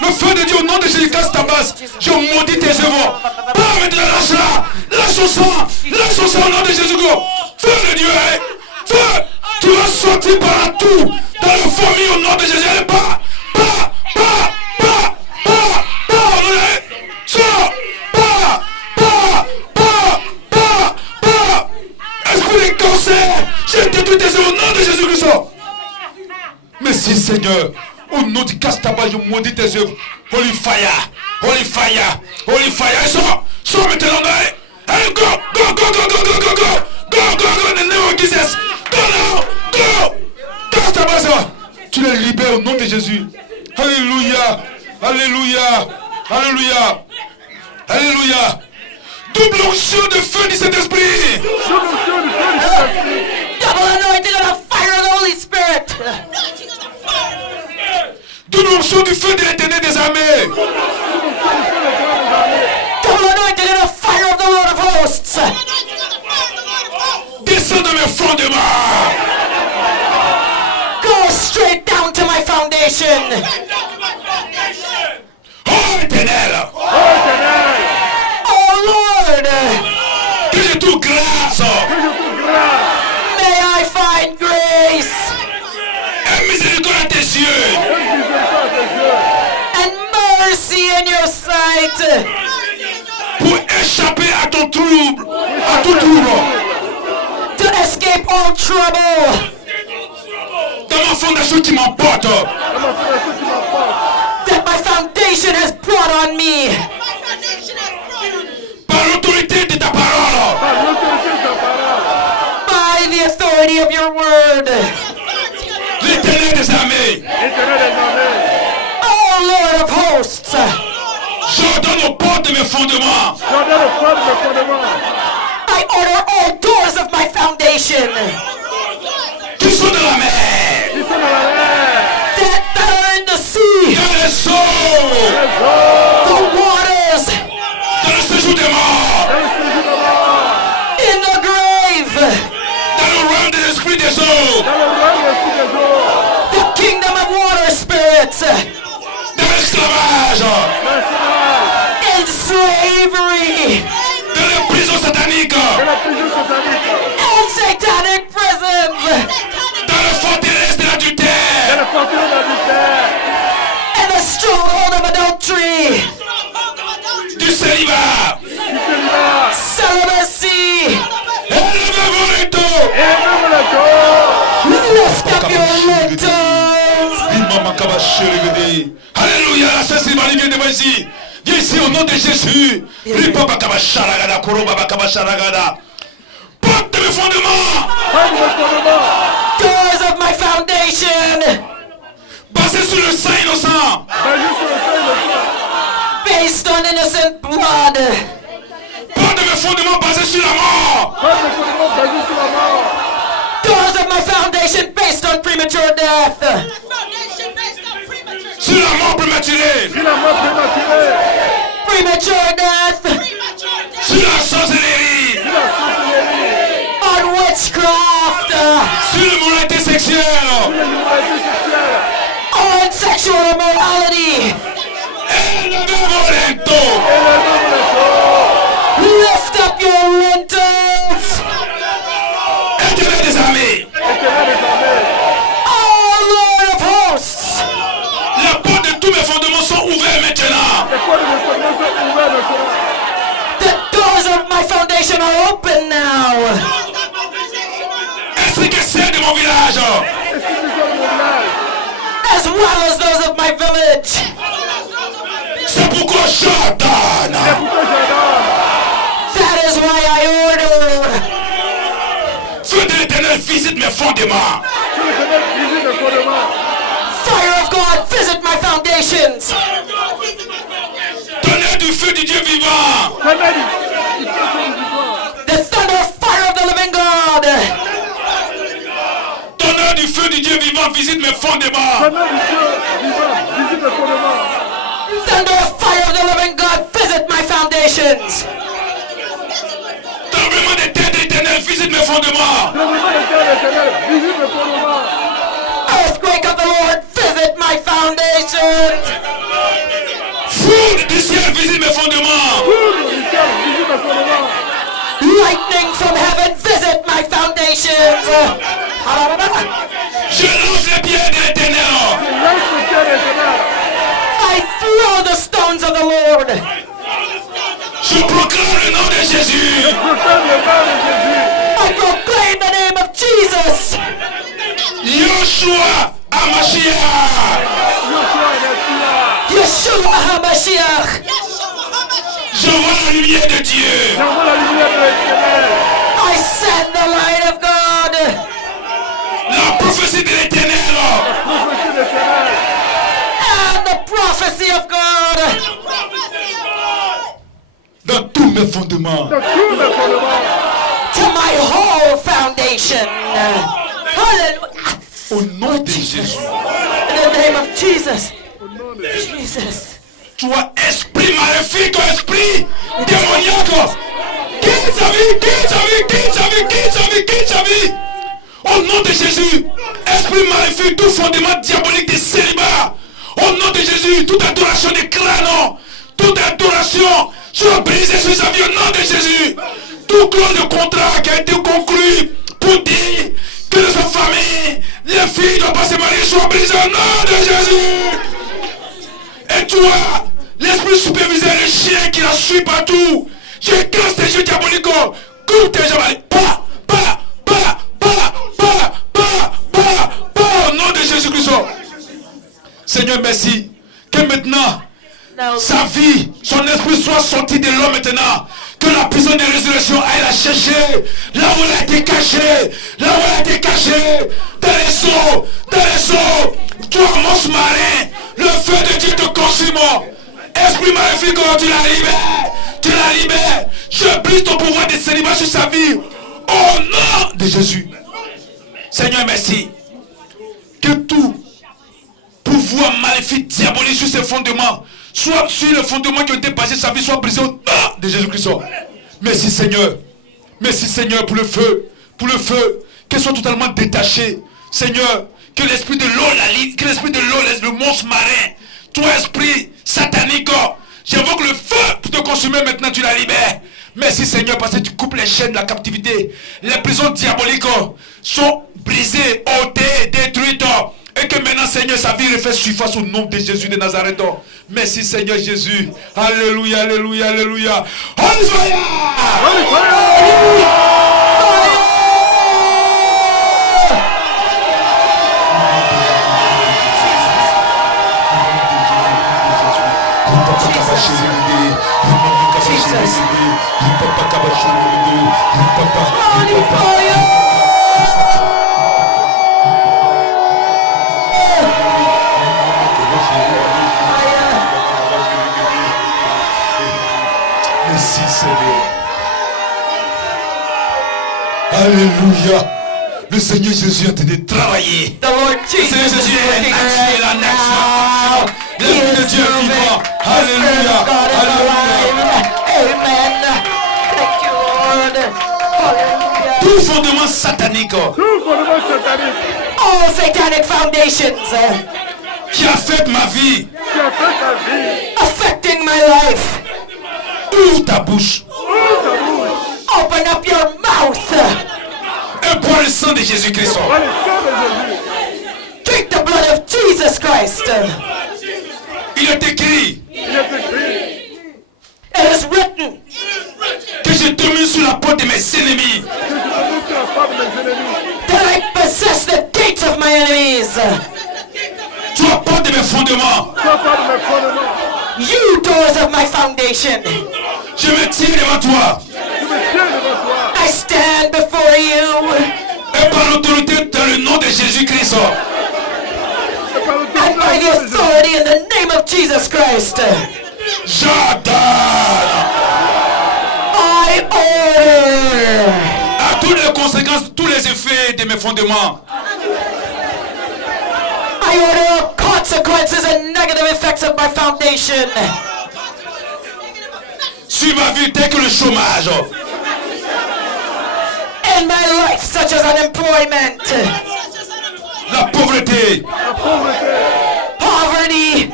le feu de Dieu au nom de Jésus, casse ta base. Je maudis tes œuvres. Pas maintenant, lâche-la. Lâche son sang. Lâche son sang au nom de Jésus-Christ. Feu de Dieu, hein. Feu. Tu vas sortir partout. Dans la famille au nom de Jésus. Allez, pas. Sors. Esprit de cancer. J'ai détruit tes œuvres au nom de Jésus-Christ. Merci Seigneur. Au nom du Castaba, je maudis tes œuvres. Holy fire. Holy fire. Holy fire. Sors maintenant. Allez, go. In the name of Jesus. Go now. Go. Castaba, ça. Tu les libères au nom de Jésus. Alléluia. Alléluia. Alléluia. Alléluia. Double onction de feu du Saint-Esprit. Double anointing of the fire of the Holy Spirit. Double onction du feu de l'Éternel des armées. Double anointing of the fire of the Lord of hosts. Descends dans mes fondements. Go straight down to my foundation. Oh Éternel. Oh Lord. Que je trouve grâce. May I find grace Et miséricorde à tes yeux. and mercy in your sight. Pour échapper à ton trouble. À tout trouble. To escape all trouble. Dans ma fondation qui m'emporte. That my foundation has brought on me. Par l'autorité de ta parole. By the authority of your word. L'Éternel des armées. Oh Lord of hosts. J'ordonne aux portes de mes fondements. I order all doors of my foundation Qui sont dans la mer. that are in the sea, Dans les eaux. the waters, Dans le séjour des morts. in the grave, Dans le royaume des esprits des eaux. the kingdom of water spirits, Dans l'esclavage. in slavery, Dans les prisons sataniques. in satanic prisons, Dans la forteresse de l'adultère. in the stronghold of adultery, Du célibat. celibacy. Élevez-vous les taux. Lift up your lintels. Alléluia, la sœur Sylvanie vient devant ici. Viens ici au nom de Jésus. Porte de mes fondements. Doors of my foundation, Basé sur le sang innocent. based on innocent blood. Porte de mes fondements basés sur la mort. Doors of my foundation based on premature death. Sur la mort prématurée. Premature death. Sur la sorcellerie. On witchcraft. Sur l'immoralité sexuelle. On sexual immorality. Élevez-vous les taux. Lift up your lintels. Éternel des armées. Oh Lord of hosts. La porte de tous mes fondements sont ouverts maintenant. The doors of my foundation are open now. Esprit qui sert de mon village. as well as those of my village. C'est pourquoi j'ordonne. That is why I order. Feu de l'Éternel visite mes fondements. Fire of God, visit my foundations. Tonnerre du feu du Dieu vivant. The thunder fire of the living God. Tonnerre du feu du Dieu vivant visite mes fondements. Thunder fire of the living God, visit my foundations. Tremblement de terre de l'Éternel visite mes fondements. Earthquake of the Lord, visit my foundations. Foudre du ciel visite mes fondements. Lightning from heaven, visit my foundations. Je lance les pierres de l'Éternel. I throw the stones of the Lord. Je proclame le nom de Jésus. I proclaim the name of Jesus. Yoshua Hamashiach. Yeshua HaMashiach. Je vois la lumière de Dieu. I send the light of God. La prophétie de l'Éternel. And the prophecy of God. Dans tous mes fondements. To my whole foundation. Hallelujah. Au nom de Jésus. In the name of Jesus. Jesus. Toi, esprit maléfique, esprit démoniaque. Quitte sa vie, quitte sa vie, quitte sa vie, quitte sa vie, quitte sa vie. Au nom de Jésus. Esprit maléfique, tout fondement diabolique de célibat. Au nom de Jésus, toute adoration de crâne, toute adoration soit brisée sur sa vie au nom de Jésus. Tout clause de contrat qui a été conclu pour dire que de sa famille, les filles doivent pas se marier, soit brisées au nom de Jésus. Et toi, l'esprit superviseur, le chien qui la suit partout, je casse tes yeux diaboliques, coupe tes jambes, au nom de Jésus-Christ. Seigneur, merci que maintenant, Now, sa vie, son esprit soit sorti de l'homme maintenant. Que la puissance de résurrection aille la chercher. Là où elle a été cachée. Là où elle a été cachée. Dans les eaux. Dans les eaux. Toi, monstre marin. Le feu de Dieu te consume. Esprit maléfique, tu la libères. Tu la libères. Je brise ton pouvoir de célibat sur sa vie. Au nom de Jésus. Seigneur, merci. Que tout pouvoir maléfique, diabolique sur ses fondements, soit sur les fondements qui ont été basés sur sa vie, soit brisé au nom de Jésus-Christ. Merci Seigneur. Merci Seigneur pour le feu. Pour le feu. Qu'elle soit totalement détachée. Seigneur, que l'esprit de l'eau, que l'esprit de l'eau, le monstre marin, toi esprit satanique, j'invoque le feu pour te consumer maintenant, tu la libères. Merci Seigneur parce que tu coupes les chaînes de la captivité. Les prisons diaboliques sont brisées, ôtées, détruites. Et que maintenant, Seigneur, sa vie refait surface au nom de Jésus de Nazareth. Merci, Seigneur Jésus. Alléluia, alléluia, alléluia. Holy fire! Holy fire! Merci Seigneur. Alléluia. Le Seigneur Jésus est en train de travailler. the Lord Le Jesus Seigneur is Jésus est working actif en right action. now. He L'Esprit de is Dieu moving. vivant. The Spirit Alléluia. of God is Alléluia. alive. Amen. Thank you, Lord. Hallelujah. Tout fondement satanique All satanic foundations qui affecte ma vie, affecting my life. ouvre ta bouche Open up your mouth. et bois le sang de Jésus-Christ. Drink the blood of Jesus Christ. Il est écrit It is written que je domine sur la porte de mes ennemis. that I possess Toi, porte de mes fondements. Sois pas de mes fondements. You doors of my foundation. Je me tiens devant toi. Je me tiens devant toi. I stand before you. Et par l'autorité dans le nom de Jésus-Christ. Et par le And by the authority in the name of Jesus Christ. J'ordonne I order. à toutes les conséquences, tous les effets de mes fondements. I order consequences and negative effects of my foundation. Sur ma vie, tel que le chômage, In my life, such as unemployment, la pauvreté, la pauvreté, poverty,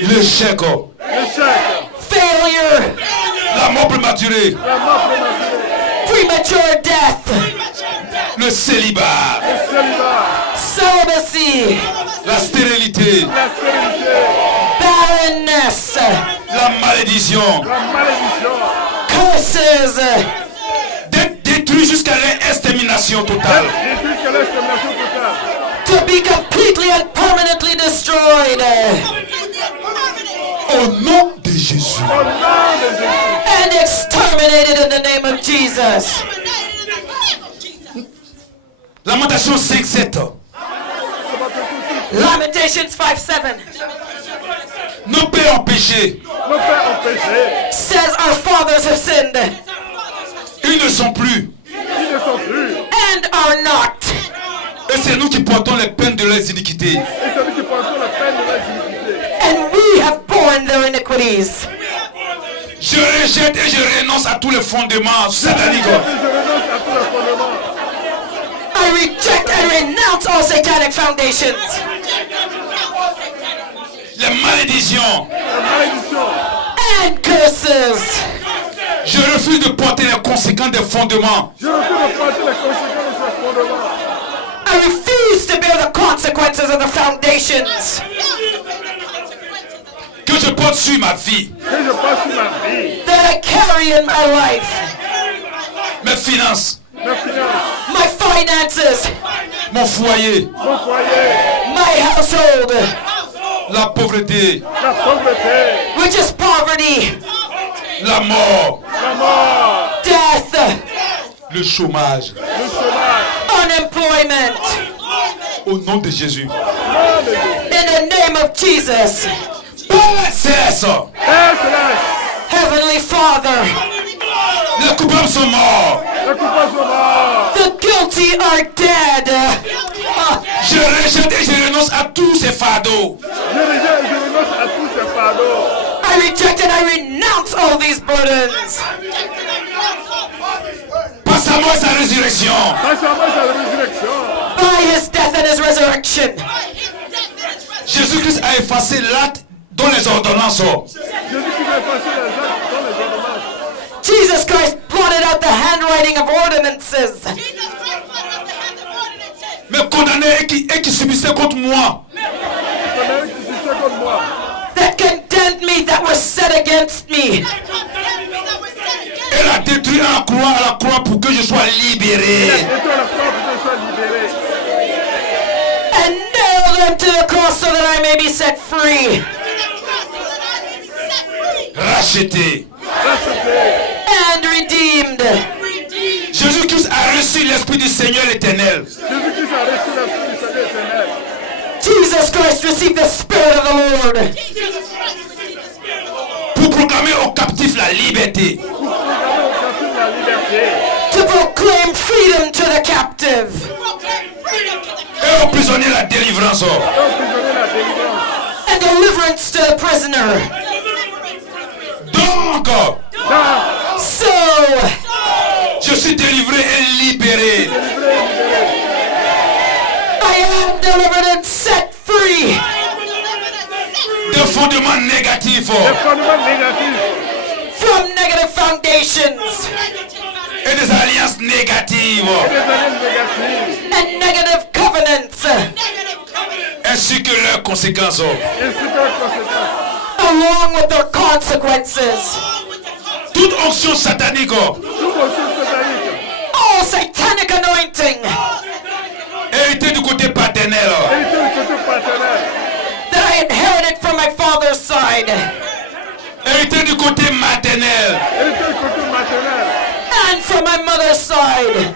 l'échec, l'échec, failure, la mort prématurée, la mort prématurée, premature death, le célibat, le célibat, celibacy, la stérilité, la stérilité, barrenness, la malédiction, la malédiction. curses, d'être détruit jusqu'à l'extermination totale. Détruit que l'extermination totale. to be completely and permanently destroyed Au nom de Jésus. Au nom de Jésus. and exterminated in the name of Jesus. Lamentation 5:7. Lamentations 5:7 Nos pères ont péché. Nos pères ont péché. says our fathers have sinned Ils ne sont plus. Ils ne sont plus. and are not. Et c'est nous qui portons les peines de leurs iniquités. Et celui qui porte la peine de la iniquité. And we have borne their iniquities. Je rejette et je renonce à tous les fondements sataniques. Et je renonce à tous les fondements. I reject and renounce all satanic foundations. Les malédictions. La malédiction. And curses. Je refuse de porter les conséquences des fondements. Je refuse de porter les conséquences de ces fondements. I refuse to bear the consequences of the foundations Que je porte sur ma vie. Que je passe sur ma vie. that I carry in my life. Mes finances. Mes finances. My finances. Mon foyer. Mon foyer. My household. La pauvreté. La pauvreté. Which is poverty. La mort. La mort. Death. Le chômage. Le chômage. Unemployment. Au nom de Jésus. Nom de Dieu. In the name of Jesus. Cesse. Père céleste. Heavenly Father. Les coupables sont morts. Les coupables sont morts. The guilty are dead. Je rejette et je renonce à tous ces fardeaux. Je rejette et je renonce à tous ces fardeaux. I reject and I renounce all these burdens. Par sa mort et sa résurrection. Grâce à moi, c'est la résurrection. By his death and his resurrection. Jésus-Christ a effacé l'acte dans les ordonnances. Jésus-Christ a effacé les actes dans les ordonnances. Jesus Christ blotted out the handwriting of ordinances Mais condamné et qui subissait contre moi. Condamné qui subissait contre moi. that condemned me, that were set against me. Elle a détruit à la croix pour que je sois libéré. Et toi, la foi, pour que je sois libéré. And nailed them to the cross so that I may be set free. Racheté. Racheté. And redeemed. Jésus-Christ a reçu l'Esprit du Seigneur l'Éternel. Jésus-Christ a reçu l'Esprit du Seigneur éternel. Jesus Christ received the Spirit of the Lord Pour proclamer aux captifs la liberté. Pour proclamer aux captifs la liberté. to proclaim freedom to the captive Et aux prisonniers la délivrance. Donc, vous donnez la délivrance. and deliverance to the prisoner. Donc, Dans So, je suis délivré et libéré. I am delivered and set free Des fondements négatifs les fondements négatifs from negative foundations et des alliances négatives, et des alliances négatives, and negative covenants, ainsi que leurs conséquences. ainsi que leurs conséquences. along with their consequences. Toute onction satanique Tout aussi satanique, All satanic anointing héritée du côté paternel hérité du côté side hérité du côté maternel, Hérité du côté maternel. and from my mother's side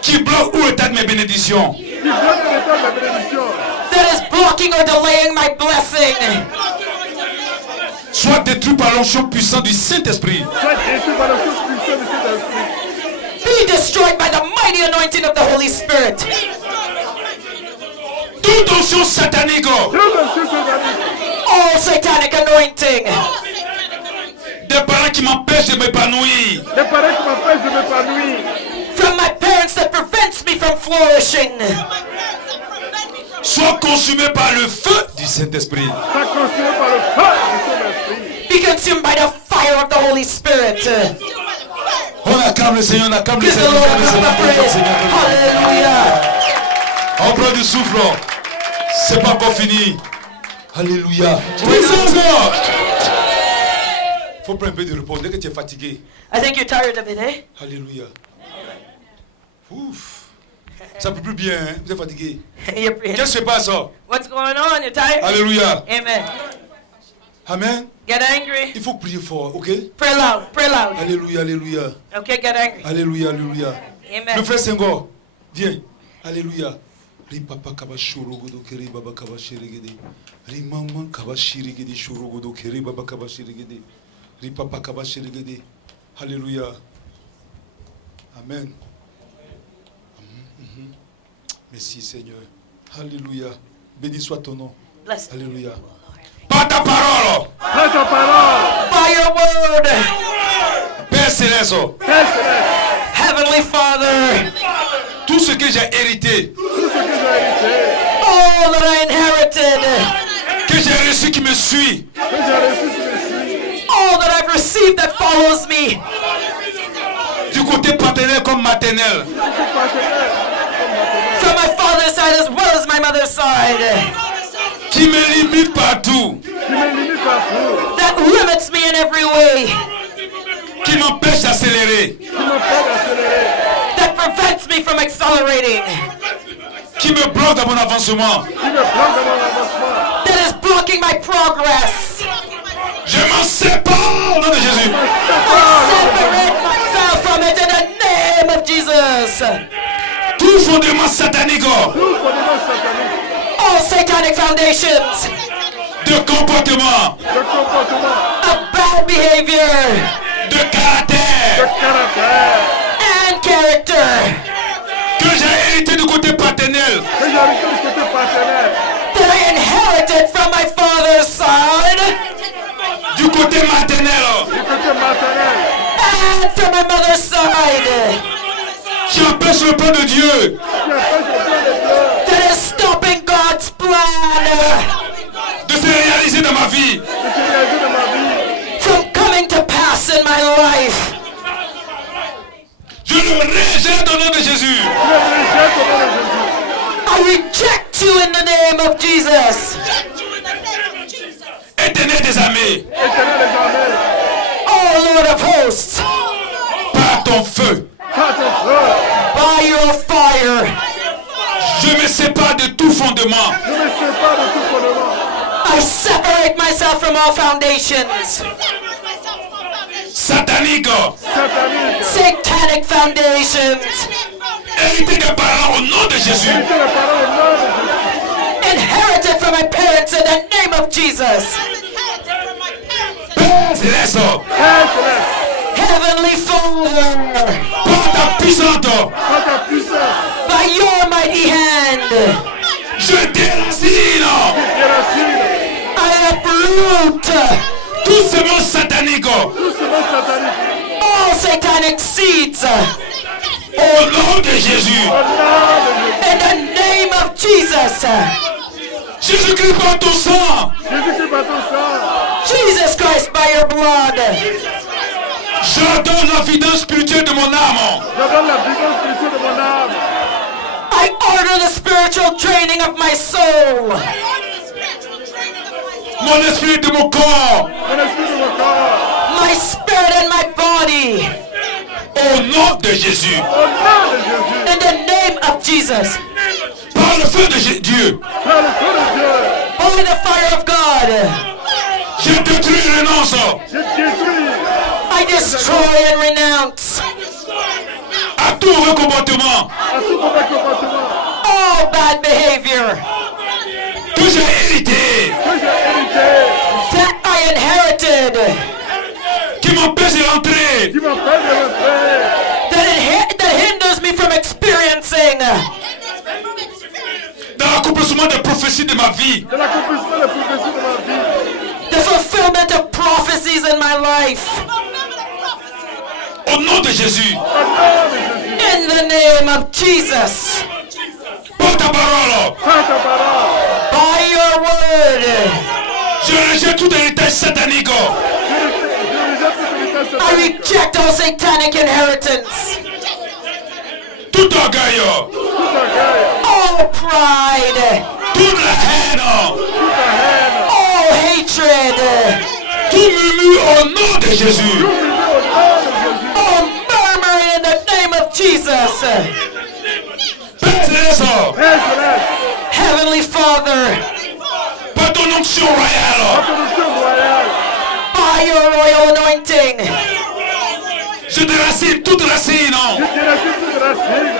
qui bloque où état de mes bénédictions. Qui bloque l'état de la bénédiction. that is blocking or delaying my blessing. Soit détruit par l'onction puissante du Saint-Esprit. Soit détruit par la chose puissante de cet esprit. Be destroyed by the mighty anointing of the Holy Spirit. Toute onction satanique Dieu monsieur satanique. All satanic anointing des parents qui m'empêchent de m'épanouir. Les parents qui m'empêchent de m'épanouir. from my parents that prevents me from flourishing. Soit consumé par le feu du Saint-Esprit. Soit consumé par le feu du Saint-Esprit. Be consumed by the fire of the Holy Spirit. On acclame le Seigneur, on acclame le Give the Seigneur, Lord on acclame le Seigneur, a on acclame le praise. Seigneur. Hallelujah. On prend du souffle. C'est pas encore fini. Alléluia. Puissance. Faut prendre un peu de repos. Dès que tu es fatigué. I think you're tired of it, eh? Alléluia. Ouf. Ça ne peut plus bien, hein? Vous êtes fatigué. Qu'est-ce qui se passe? What's going on? You're tired? Alléluia. Amen. Amen. Get angry. Il faut prier fort, ok? Pray loud. Pray loud. Alléluia, alléluia. Okay, get angry. Alléluia, alléluia. Amen. Le frère Senghor, viens. Alléluia. Ripapa kabashorogodo kere baba kabashirigede. Rimama kabashirigede shorogodo kere baba kabashirigede. Ripapa kabashirigede. Alléluia. Amen. Merci Seigneur. Alléluia. Béni soit ton nom. Bless. Alléluia. Par ta parole. Par ta parole. By your word. Père Céleste. Père Céleste. Heavenly Father. Tout ce que j'ai hérité. Tout ce que j'ai hérité. All that I inherited. Que j'ai reçu qui me suit. Que j'ai reçu qui me suit. All that I've received that follows me. Du côté paternel comme maternel. Tout partenaire. From my father's side as well as my mother's side. Qui me limite partout. Qui me limite partout. That limits me in every way. Qui m'empêche d'accélérer. Qui m'empêche d'accélérer. That prevents me from accelerating. Qui me bloque dans mon avancement. Qui me bloque dans mon avancement. That is blocking my progress. Je m'en sépare au nom de Jésus. Separate myself from it in the name of Jesus. Tout fondement satanique Tout fondement satanique. All satanic foundations de comportement, De comportement. of bad behavior de De caractère caractère. and character que j'ai hérité du côté paternel. Que j'ai hérité du côté partenaire. that I inherited from my father's side Du côté maternel. Du côté maternel. and from my mother's side Qui empêche le plan de Dieu. Qui empêche le plan de Dieu. that is stopping God's plan De se réaliser dans ma vie. De se réaliser dans ma vie. from coming to pass in my life. Je le rejette au nom de Jésus. Je le rejette au nom de Jésus. I reject you in the name of Jesus. Éternel des armées. Éternel des armées. Oh Lord of hosts, Par ton feu. Par ton feu. by your fire, Je me sépare de tout fondement. Je me sépare de tout fondement. I separate myself from all foundations, Satanique. Satanique. satanic foundations, Hérité des parents au nom de Jésus. Hérité la parole au nom de Jésus. inherited from my parents in the name of Jesus. Père Céleste. Père Céleste. Heavenly Father, Par ta puissante. Par ta puissance. by your mighty hand, Je déracine Déracine. I uproot tout ce monde satanique Tout ce monde satanique. all satanic seeds au nom de Jésus. Au nom de Jésus. in the name of Jesus. Jésus-Christ par ton sang. Jésus-Christ par ton sang. Jesus Christ, by your blood, J'ordonne la vidance spirituelle de mon âme. Je donne la vivance spirituelle de mon âme. I order the spiritual training of my soul, Mon esprit de mon corps. Mon esprit de mon corps. my spirit and my body, Au nom de Jésus. Au nom de Jésus. in the name of Jesus, Par le feu de Dieu. Par le feu de Dieu. by the fire of God, Je détruis et renonce Je détruis I destroy and renounce à tout mauvais comportement à tout mauvais comportement all bad behavior que j'ai hérité, que j'ai hérité, that I inherited, qui m'empêche de rentrer qui m'empêche de rentrer that hinders me from experiencing dans l'accomplissement des prophéties de ma vie. de l'accomplissement des prophéties de ma vie. the fulfillment of prophecies in my life. Au nom de Jésus, Au nom de Jésus, In the name of Jesus, porte ta parole. par ta parole, by your word, Je rejette tout héritage satanique. je rejette toute héritage I satanique, reject all satanic inheritance, Tout orgueil, tout orgueil, all pride, toute la haine, toute la haine, all hatred, tout murmure au nom de Jésus. tout murmure au nom de Jésus. all murmuring in the name of Jesus. Père Céleste, Père Céleste, Heavenly Father, par ton onction royale, ton onction royale, by your royal anointing, je déracine toute racine, je déracine toute racine,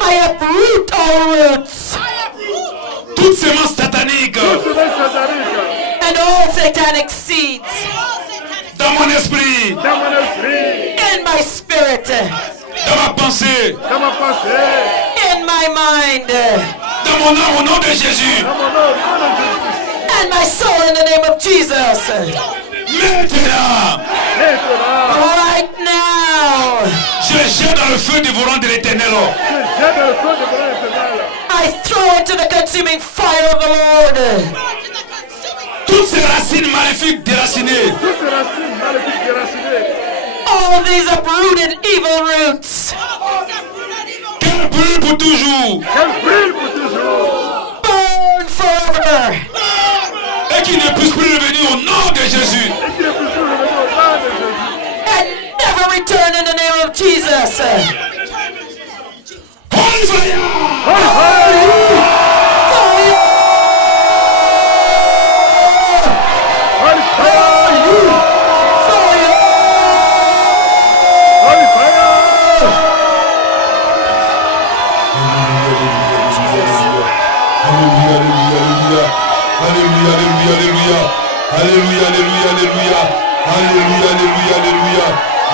I uproot all roots toute semence satanique toute semence satanique, and all satanic seeds dans mon esprit, dans mon esprit, in my spirit, dans ma pensée, dans ma pensée, in my mind, dans mon âme au nom de Jésus. dans mon nom, au nom de Jésus. and my soul in the name of Jesus. Maintenant, Maintenant, Right now, je jette dans le feu dévorant de l'Éternel je jette le feu de mon éternel, I throw into the consuming fire of the Lord toutes ces racines maléfiques déracinées, toutes ces racines maléfiques déracinées, all these uprooted evil roots. qu'elles brûlent pour toujours qu'elles brûlent pour toujours, Burn forever et qui ne puissent plus revenir au nom de Jésus. et qui ne puissent plus revenir au nom de Jésus. and never return in the name of Jesus. Holy fire! Holy fire! Holy fire!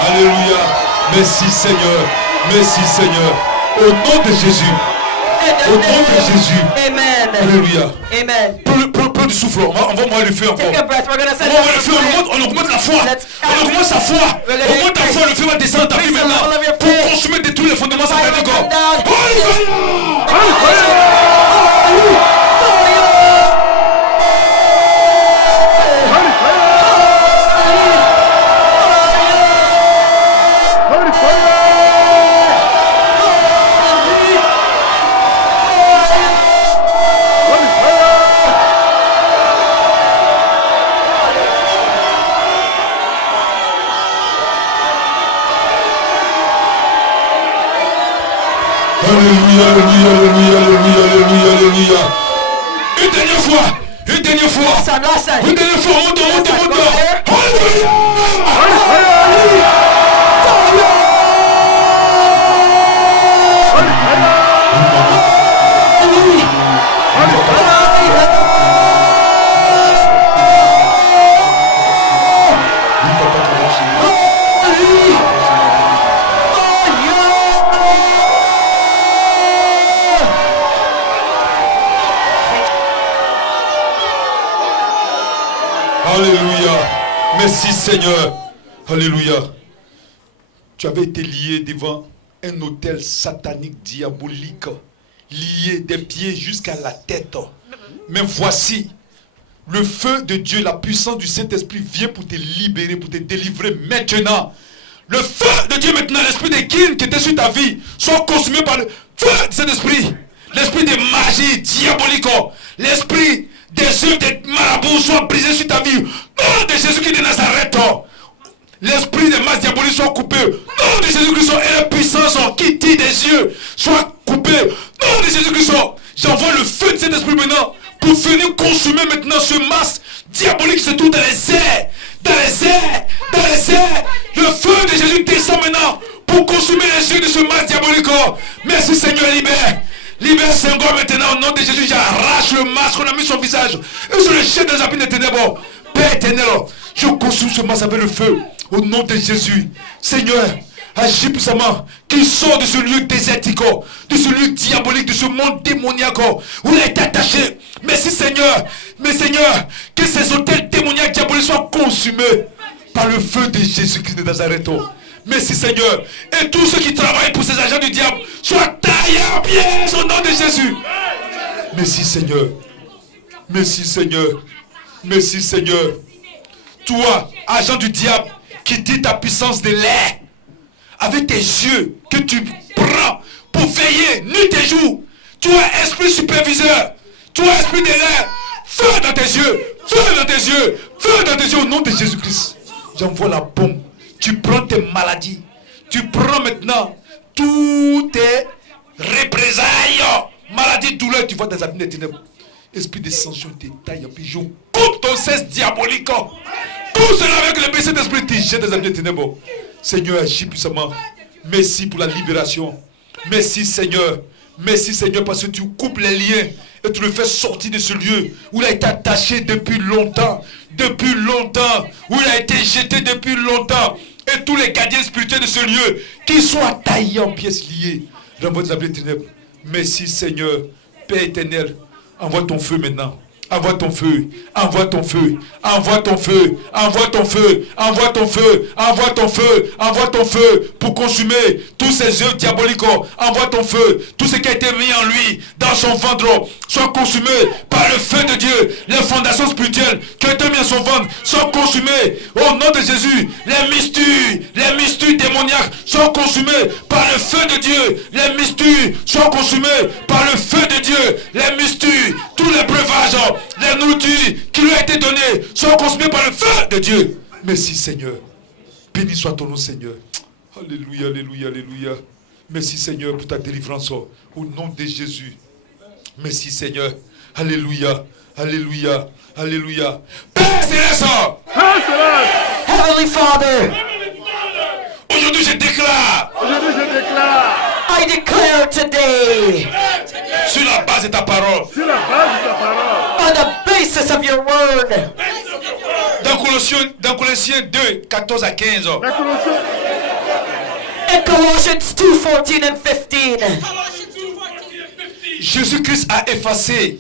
Alléluia. Merci Seigneur. Merci Seigneur. Au nom de Jésus. Au nom de Jésus. Amen. Alléluia. Amen. Peu de souffle. Envoie-moi le feu encore. Take a breath. We're going to send On augmente le it feu, on augmente la foi. On augmente sa foi. Augmente ta foi, le feu va descendre dans ta vie maintenant. Pour consommer, détruire les fondements sataniques. Holy fire! Holy fire! Holy fire! Holy fire! Alléluia. Une dernière fois. Une dernière fois. Last time. Une dernière fois. Monte. Alléluia. Holy fire! Alléluia. Merci Seigneur. Alléluia. Tu avais été lié devant un autel satanique diabolique, lié des pieds jusqu'à la tête. Mais voici, le feu de Dieu, la puissance du Saint-Esprit vient pour te libérer, pour te délivrer maintenant. Le feu de Dieu maintenant, l'esprit de guine qui était sur ta vie, soit consumé par le feu du Saint-Esprit. L'esprit de magie diabolique, l'esprit des œuvres des marabouts soit brisé sur ta vie. Nom de Jésus-Christ de Nazareth. L'esprit des masses diaboliques soit coupé. Nom de Jésus-Christ et la puissance qui tire des yeux soit coupé. Nom de Jésus-Christ, j'envoie le feu de cet esprit maintenant pour venir consumer maintenant ce masque diaboliques se trouvent dans les airs. Dans les airs. Dans les airs. Le feu de Jésus descend maintenant pour consumer les yeux de ce masque diabolique. Merci Seigneur, libère. Libère Seigneur maintenant au nom de Jésus. J'arrache le masque qu'on a mis sur le visage. Et je le jette dans les abîmes des ténèbres. Père éternel, je consume ce masque avec le feu. Au nom de Jésus. Seigneur, agis puissamment. Qu'il sort de ce lieu désertique, de ce lieu diabolique, de ce monde démoniaque où il a été attaché. Merci Seigneur. Mais Seigneur, que ces hôtels démoniaques diaboliques soient consumés par le feu de Jésus-Christ de Nazareth. Merci Seigneur. Et tous ceux qui travaillent pour ces agents du diable soient taillés en pièces au nom de Jésus. Merci Seigneur. Merci Seigneur. Merci Seigneur. Toi, agent du diable, qui dit ta puissance de l'air, avec tes yeux que tu prends pour veiller nuit et jour. Toi, esprit superviseur. Toi, esprit de l'air. Feu dans tes yeux. Feu dans tes yeux. Feu dans tes yeux au nom de Jésus-Christ. J'envoie la bombe. Tu prends tes maladies. Tu prends maintenant toutes tes représailles. Maladie, douleur, tu vois dans les abîmes des ténèbres. Esprit de sanction, détail, puis je coupe ton cesse diabolique. Tout cela avec le baisser d'esprit, tu jettes dans les abîmes des ténèbres. Seigneur, agis puissamment. Merci pour la libération. Merci Seigneur. Merci Seigneur parce que tu coupes les liens et tu le fais sortir de ce lieu où il a été attaché depuis longtemps. Depuis longtemps. Où il a été jeté depuis longtemps. Et tous les gardiens spirituels de ce lieu qui soient taillés en pièces liées. Renvoie des abîmes des ténèbres. Merci Seigneur. Père éternel, envoie ton feu maintenant. Envoie ton feu, envoie ton feu, envoie ton feu, envoie ton feu, envoie ton feu, envoie ton feu, envoie ton feu pour consumer tous ces œuvres diaboliques. Envoie ton feu, tout ce qui a été mis en lui, dans son ventre, soit consumé par le feu de Dieu. Les fondations spirituelles qui ont été mises en son ventre sont consumées au nom de Jésus. Les mystères démoniaques sont consumés par le feu de Dieu. Les mystères sont consumés par le feu de Dieu. Les mystères, tous les breuvages, les nourritures qui lui ont été données sont consumées par le feu de Dieu. Merci Seigneur. Béni soit ton nom Seigneur. Alléluia, alléluia, alléluia. Merci Seigneur pour ta délivrance au nom de Jésus. Merci Seigneur. Alléluia, alléluia, alléluia. Père Céleste. Heavenly Father. Aujourd'hui je déclare. I declare today. Sur la base de ta parole. On the basis of your word. Dans Colossiens 2, 14 à 15. In Colossians 2, 14 and 15. Jésus-Christ a effacé.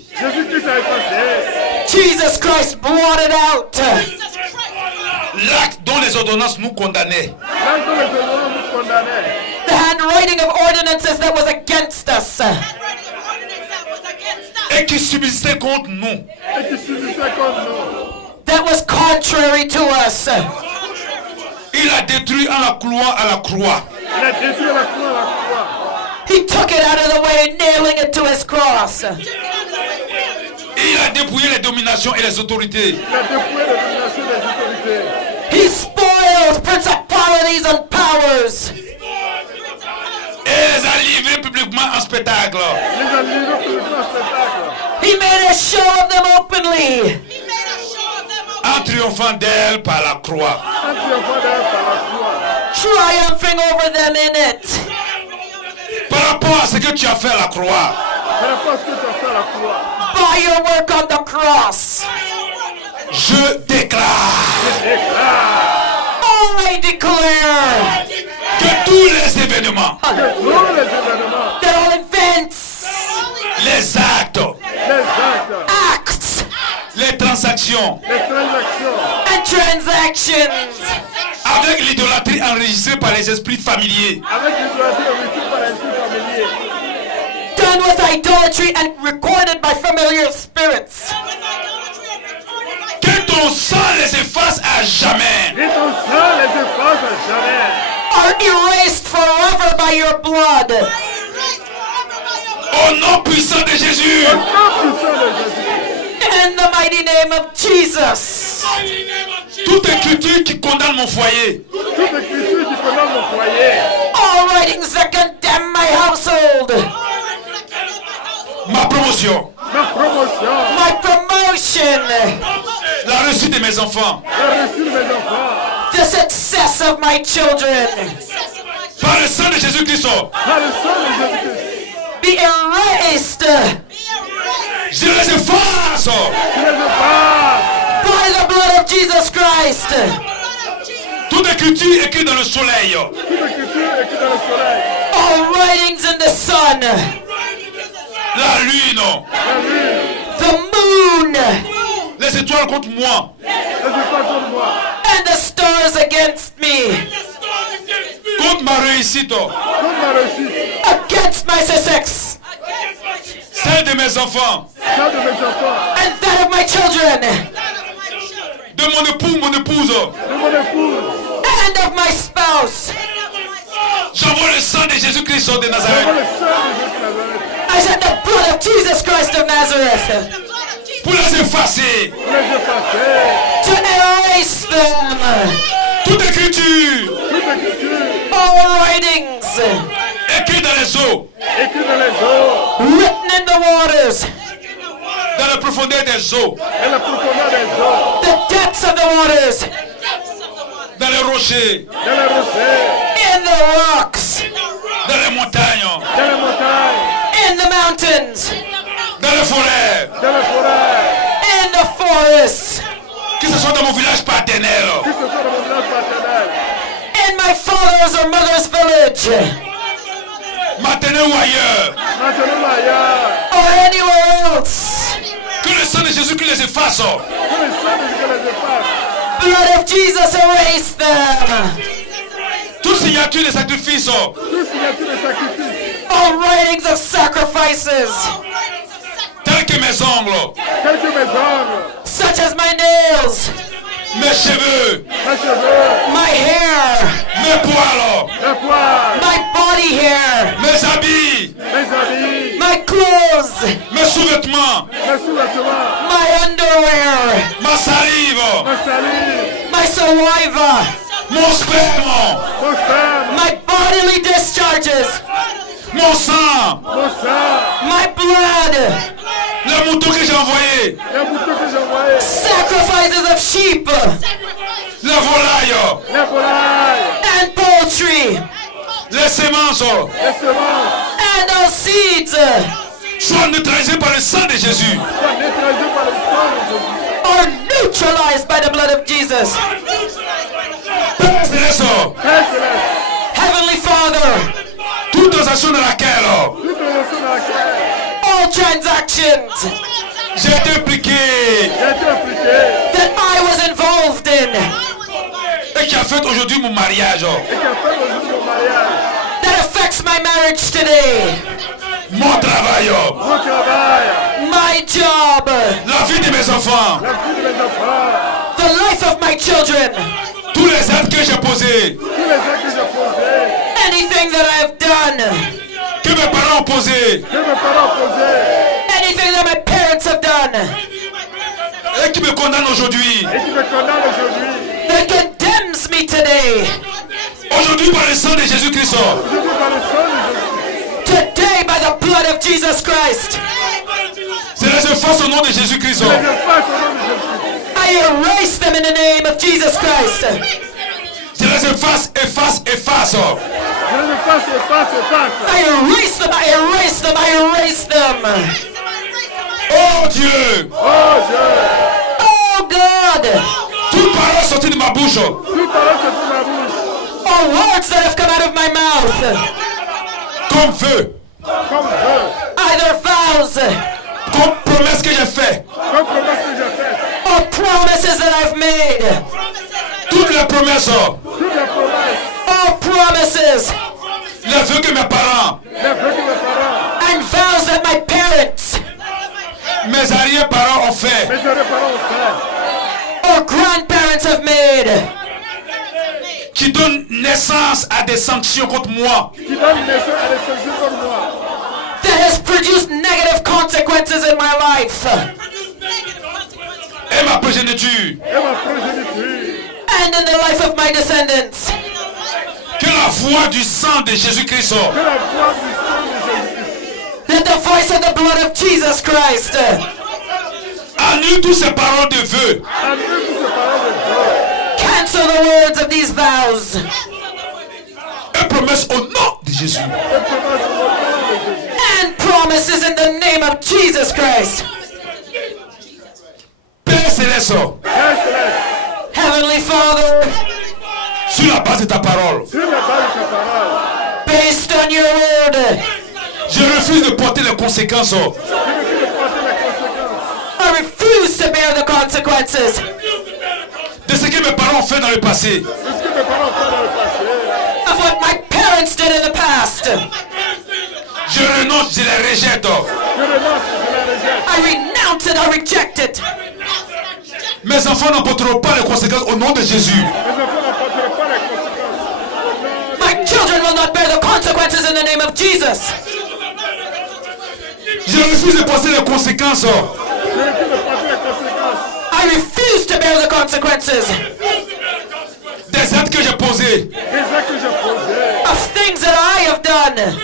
Jesus Christ blotted out. L'acte dont les ordonnances nous condamnaient. The handwriting of ordinances that was against us. Et qui subsistait contre nous. That was contrary to us. Il a détruit en la clouant à la croix. He took it out of the way, nailing it to his cross. Il a dépouillé les dominations et les autorités. He spoiled principalities and powers. Et les a livrés publiquement en spectacle. He made a show of them openly. En triomphant d'elle par la croix. Triumphing over them in it. Par rapport à ce que tu as fait à la croix. By your work on the cross. Je déclare. I declare Que tous les événements. that all events, Les actes. acts, Les transactions. and transactions Avec l'idolâtrie enregistrée par les esprits familiers. done with idolatry and recorded by familiar spirits Que ton sang les efface à jamais. are erased forever by your blood. Au nom puissant de Jésus. In the mighty name of Jesus. Toute écriture qui condamne mon foyer. All writings that condemn my household. Ma promotion. My promotion. La réussite de mes enfants. La réussite de mes enfants. The success of my children. Par le sang de Jésus-Christ. Par le sang de Jésus-Christ. Be erased Je les efface. Tu les effaces. by the blood of Jesus Christ. Toute écriture écrite dans le soleil. Toute écriture écrite dans le soleil. All writings in the sun. La lune. La lune. The moon. Les étoiles contre moi. Les étoiles contre moi. And the stars against me. Contre ma réussite. Contre ma réussite. Against my success. Celle de mes enfants. Celle de mes enfants. And that of my children. De mon époux, mon épouse. De mon épouse. And of my spouse. J'envoie le sang de Jésus-Christ de Par Nazareth. le sang de Jésus de Nazareth. I said the blood of Jesus Christ of Nazareth. Pour les effacer. Pour les effacer. To erase them. Toute écriture Toute écriture All writings. écrite dans les eaux. écrite dans les eaux. Written in the waters. Dans la profondeur des eaux. Et la profondeur des eaux. The depths of the waters. Dans les rochers. Dans les rochers. In the rocks. Dans les montagnes. Dans les montagnes. In the mountains. Dans les forêts. Dans les forêts. In the forests. Que ce soit dans mon village paternel. Que ce soit dans mon village paternel. In my father's or mother's village. Maternel ou ailleurs. Maintenant ailleurs. Or anywhere else. Que le sang de Jésus-Christ les efface. Que le sang de Jésus les efface. Blood of Jesus erase them. Toute signature des sacrifices. Toute signature de sacrifice. All writings of sacrifices. Tels que mes ongles. Tels que mes ongles. Such as my nails. Mes cheveux. Mes cheveux. My hair. Mes poils. Les poils. My body hair. Mes habits. Mes habits. My clothes. Mes sous-vêtements. Mes sous-vêtements. My underwear. Ma salive. Ma salive. My saliva. Mon sperme. Mon sperme. My bodily discharges. Mon sang. Mon sang. My blood. Les moutons que j'ai envoyés. Les moutons que j'ai envoyés. Sacrifices of sheep Les volailles. Les volailles. and poultry Les semences. Les semences. and all seeds Soient neutralisés par le sang de Jésus. Soient neutralisés par le sang de Jésus. are neutralized by the blood of Jesus. Père céleste, Père céleste. Heavenly Father, toute transaction dans laquelle Toute relation dans laquelle all transactions j'ai été impliqué j'ai été impliqué that I was involved in et qui a fait aujourd'hui mon mariage, et qui a fait aujourd'hui mon mariage, that affects my marriage today, mon travail, mon travail, my job, la vie de mes enfants, la vie de mes enfants, the life of my children, tous les actes que j'ai posés, tous les actes que j'ai posés, anything that I've done, que mes parents ont posés que mes parents ont posés anything that my parents have done et qui me condamnent aujourd'hui. et qui me condamnent aujourd'hui. that condemns me today. Aujourd'hui par le sang de Jésus-Christ, Aujourd'hui par le sang de Jésus, Today, by the blood of Jesus Christ, je les efface au nom de Jésus-Christ. je les efface au nom de Jésus. I erase them in the name of Jesus Christ. Je les efface. Je les efface, efface. I erase them, I erase them, I erase them. Oh Dieu, Oh Dieu, Oh God, toute parole sortie de ma bouche, toute parole que tu ma bouche, all words that have come out of my mouth, comme feu, comme feu, either vows comme promesse que j'ai fait, comme promesse que j'ai faite, or promises that I've made, toutes les promesses, toutes les promesses, all promises les vœux que mes parents, les vœux que mes parents, and vows that my parents mes arrière-parents ont fait, mes parents ont fait, or grandparents have made, qui donnent naissance à des sanctions contre moi. qui donnent naissance à des sanctions contre moi, that has produced negative consequences in my life Et ma progéniture, et ma progéniture, and in the life of my descendants. que la voix du sang de Jésus-Christ que la voix du sang de Jésus-Christ That the voice of the blood of Jesus Christ Annule toutes ces paroles de vœux. Annule toutes ces paroles de Dieu. Cancel the words of these vows Et promesse au nom de Jésus. Et promesse au nom de Jésus. and promises in the name of Jesus Christ. Père Céleste, Père Céleste, Heavenly Father, sur la base de ta parole, sur la base de ta parole, based on your word, je refuse de porter les conséquences je refuse de porter les conséquences I refuse to bear the consequences de ce que mes parents ont fait dans le passé. de ce que mes parents ont fait dans le passé. of what my parents did in the past. Je renonce, je les rejette. Je renonce, je la rejette. I renounce it, I reject it. Mes enfants n'emporteront pas les conséquences au nom de Jésus. Mes enfants n'apporteront pas les conséquences. My children will not bear the consequences in the name of Jesus. Je refuse de passer les conséquences Je refuse de porter les conséquences I refuse to bear the consequences des actes que j'ai posés. des actes que j'ai posés. of things that I have done.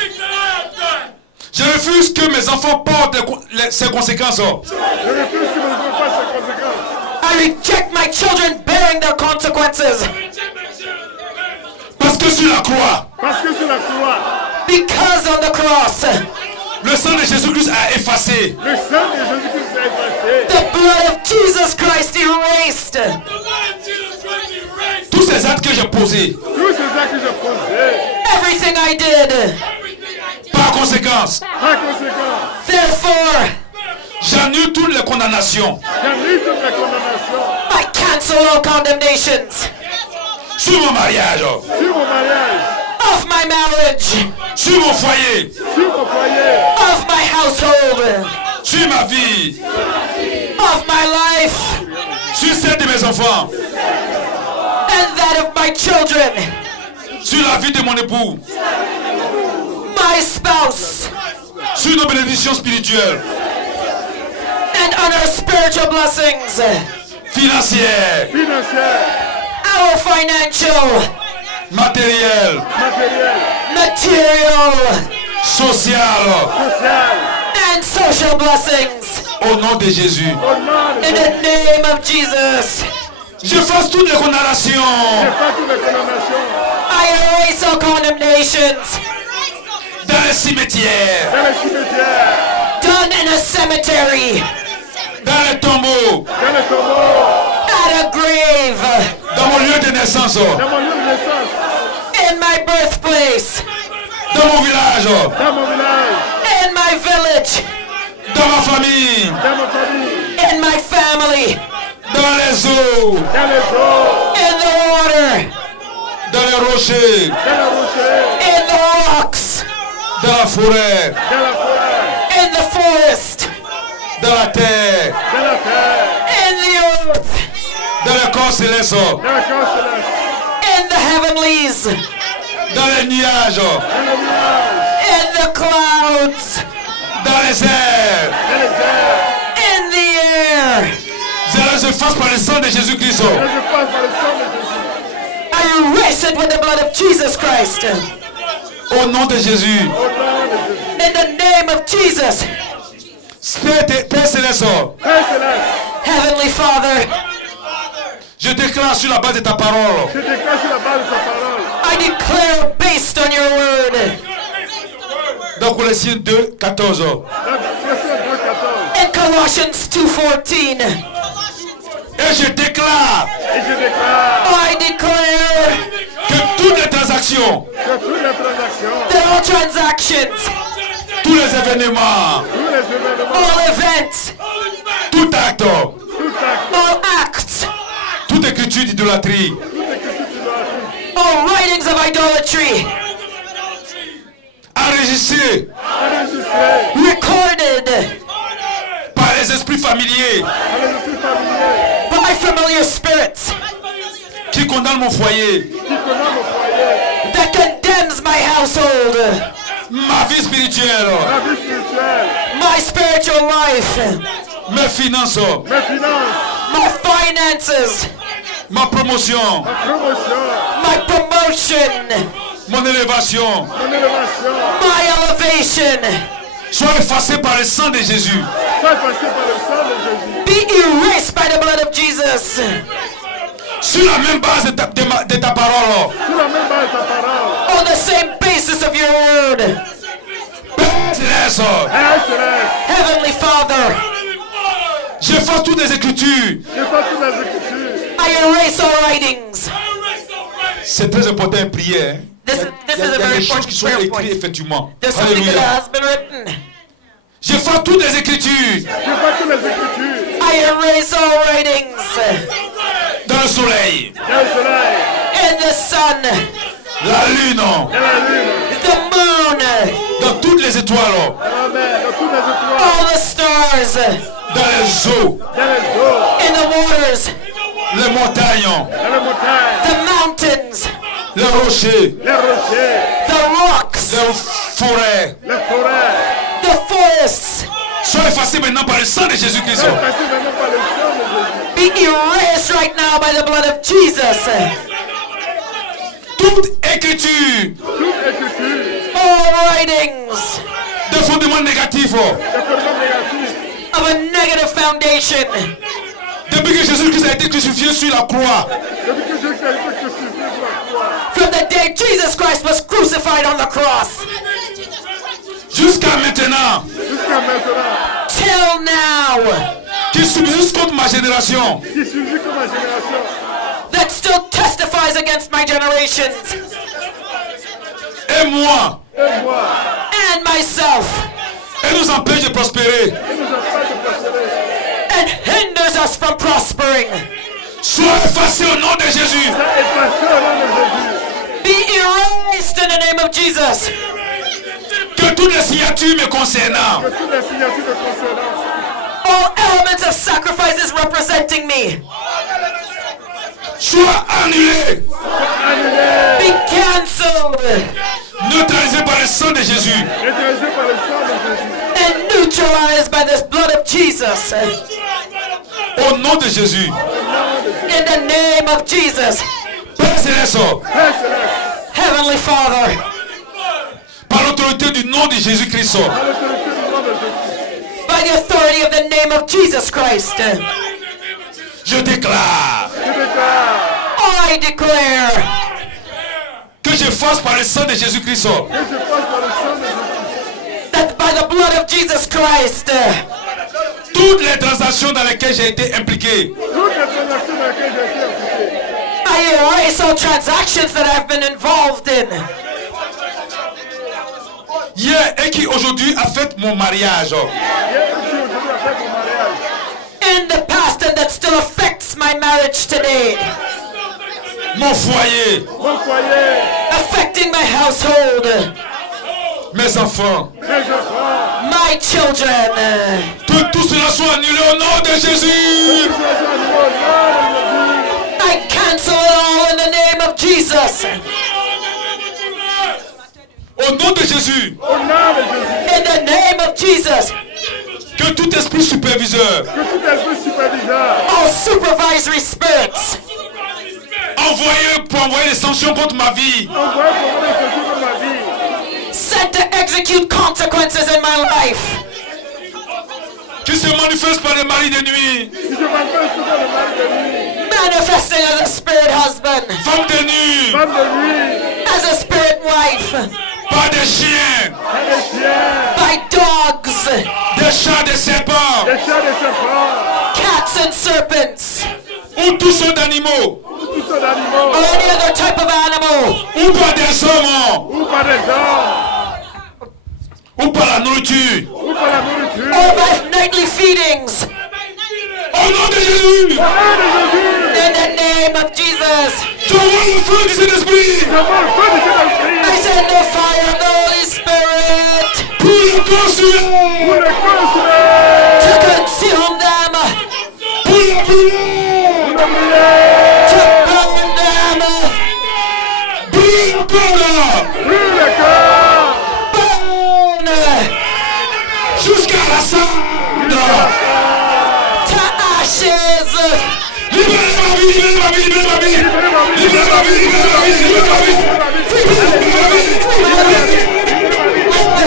Je refuse que mes enfants portent ces conséquences. Je refuse que mes enfants fassent ces conséquences. I reject my children bearing their consequences Parce que sur la croix, Parce que sur la croix, because on the cross, le sang de Jésus-Christ a effacé le sang de Jésus-Christ a effacé. the blood of Jesus Christ erased tous ces actes que j'ai posés. Tous ces actes que j'ai posés, everything I did. Par conséquence, par conséquent, Therefore, j'annule toutes les condamnations j'annule toutes les condamnations I cancel all condemnations sur mon mariage, sur mon mariage, of my marriage, sur mon foyer, sur mon foyer, of my household, sur ma vie, of my life, sur celle de mes enfants, and that of my children, sur la vie de mon époux, my spouse, sur nos bénédictions spirituelles, and on our spiritual blessings, financières, financière, our financial, matérielles, matérielle, material, sociales, sociale, and social blessings. au nom de Jésus. au nom de In Jésus. the name of Jesus, Je fasse toutes les condamnations Je fais toutes les condamnations I erase all condemnations dans les cimetières, dans les cimetières, done in a cemetery, dans les tombeaux, dans les tombeaux, at a grave, dans mon lieu de naissance, dans mon lieu de naissance, in my birthplace, dans mon village, dans mon village, in my village, dans ma famille, dans ma famille, in my family, dans les eaux, dans les eaux, in the water, dans les rochers, dans la rocher, in the rocks, dans la forêt, dans la forêt, in the forest, dans la terre, dans la terre, in the earth, dans le corps céleste, dans la corps céleste, in the heavenlies, dans les nuages, dans le nuage, in the clouds, dans les airs. dans les airs. in the air. Je fasse par le sang de Jésus-Christ. Et je passe par le sang de Jésus. I erase it with the blood of Jesus Christ. Au nom de Jésus. Au nom de Jésus. In the name of Jesus. Père Céleste, Père céleste, Heavenly Father, je déclare sur la base de ta parole je déclare sur la base de ta parole. I declare based on your word. dans Colossiens 2, 14. Dans Colossiens 2:14. In Colossians 2:14, Et je déclare Et je déclare I declare que toutes les transactions, que toutes les transactions, that all transactions, tous les événements, tous les événements, all events, tout acte, tout acte, all acts, toute écriture d'idolâtrie, toute écriture d'idolâtrie, all writings of idolatry, enregistrées enregistrée recorded par les esprits familiers par les esprits familiers by familiar spirits qui condamnent mon foyer, qui commandent mon foyer, that condemns my household, ma vie spirituelle, ma vie spirituelle, my spiritual life, mes finances, mes finances, my finances, ma promotion, ma promotion, my promotion, mon élévation, mon élévation, my elevation, Sois effacé par le sang de Jésus. Sois effacé par le sang de Jésus. Be erased by the blood of Jesus. Sur la même base de ta parole. Sur la même base de ta parole. On the same basis of your word. Père céleste, Père céleste, Heavenly Father, j'efface toutes les Écritures. j'efface toutes les Écritures. I erase all writings. C'est très important de prier. Hein. This is Il y a a very des choses qui important sont prayer écrites point. effectivement. There's something that Alléluia. has been written. J'efface toutes les Écritures J'efface toutes les Écritures. I erase all writings. dans le soleil, Dans le soleil, In the sun, la lune, dans la lune, the moon, dans toutes les étoiles, dans la mer, dans toutes les étoiles, all the stars, dans les eaux, dans les eaux, in the waters, les montagnes, dans les montagnes, the mountains, les rochers, les rochers, the rocks, les forêts. les forêts. the forests. Sois effacé maintenant par le sang de Jésus-Christ. Sois effacé maintenant par le sang de Jésus. Be erased right now by the blood of Jesus. Toute écriture Toute écriture, All writings de fondement négatif, des fondements négatifs, of a negative foundation. depuis que Jésus-Christ a été crucifié sur la croix, depuis que Jésus a été crucifié sur la croix, From the day Jesus Christ was crucified on the cross jusqu'à maintenant, jusqu'à maintenant, till now, qui subsiste contre ma génération, qui survit comme ma génération, that still testifies against my generations et moi, et moi, and myself, et nous empêche de prospérer. et nous empêche de prospérer. and hinders us from prospering. Sois effacé au nom de Jésus. Sois effacé au nom de Jésus. Be erased in the name of Jesus. Que toutes les signatures me concernant Que toutes les signatures de concordance, All elements of sacrifices representing me soient annulées, annulées, be cancelled neutralisées par le sang de Jésus. neutralisées par le sang de Jésus. and neutralized by the blood of Jesus. Au nom de Jésus. In the name of Jesus. Père céleste, Père céleste, Heavenly Father, par l'autorité du nom de Jésus-Christ, à l'autorité du nom de Jésus, by the authority of the name of Jesus Christ, je déclare je déclare I declare que j'efface par le sang de Jésus-Christ que je passe par le sang de Jésus. that by the blood of Jesus Christ, toutes les transactions dans lesquelles j'ai été impliqué, Toutes les transactions dans lesquelles j'ai été impliqué, I erase all transactions that I've been involved in hier et qui aujourd'hui affectent mon mariage, et aussi aujourd'hui avec mon mariage, in the past and that still affects my marriage today, mon foyer, mon foyer, affecting my household, mes enfants. mes enfants, my children. Que tout cela soit annulé au nom de Jésus. tous les animaux, au nom de Jésus. I cancel it all in the name of Jesus. Au nom de Jésus. Au nom de Jésus, In the name of Jesus. Que tout esprit superviseur que tout esprit superviseur, All supervisory spirits envoyé pour envoyer des sanctions contre ma vie, envoyé pour moi les sanctions de ma vie, sent to execute consequences in my life, qui se manifestent par les maris de nuit, si je m'appelle souvent le mari de nuit, manifesting as a spirit husband, femmes de nuit, femme de nuit, as a spirit wife, par des chiens, par des chiens, by dogs, des chats, des serpents, des chats, des serpents, cats and serpents, ou tous sortes d'animaux, toutes sortes d'animaux, or any other type of animal, ou par des hommes, ou par des hommes, ou par la nourriture. ou par la nourriture. or by nightly feedings. Au nom de Jésus, Au nom de Jésus, In the name of Jesus. j'envoie le feu du Saint-Esprit je vois le feu du Saint-Esprit I send the fire of the Holy Spirit pour le consumer, pour les consommer, to consume them, pour le brûler, pour le brûler, to burn them, brûler le corps, brûle le corps, burn jusqu'à la cendre. to ashes. Libérez ma vie, libérez ma vie, libérez ma vie, libérez ma vie, libérez ma vie, libérez ma vie, libérez ma vie, libérez ma vie.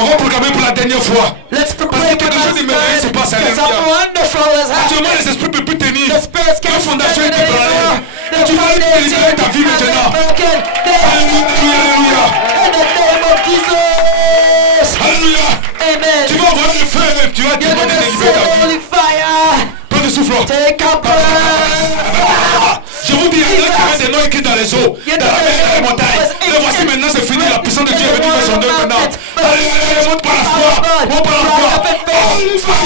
On va proclamer pour la dernière fois. Let's Parce proclaim que quelque chose de merveilleux se passe. because Alléluia. something wonderful is Actuellement, happening. les esprits ne peuvent plus tenir. The spirits La can't fondation stand est ébranlée. anymore. Tu vas libérer ta vie maintenant. Alléluia. In the name of Jesus. Alléluia. Amen. Tu vas voir le feu. Tu vas You're demander gonna de libérer ta set vie. holy fire. Prends le souffle. Take a breath. Je vous dis, il y a des noms écrits dans les eaux, dans la mer, dans les montagnes. Et voici maintenant, c'est fini. La puissance de Dieu est venue dans son œuvre maintenant. Alléluia, monte par la foi. Monte par la foi.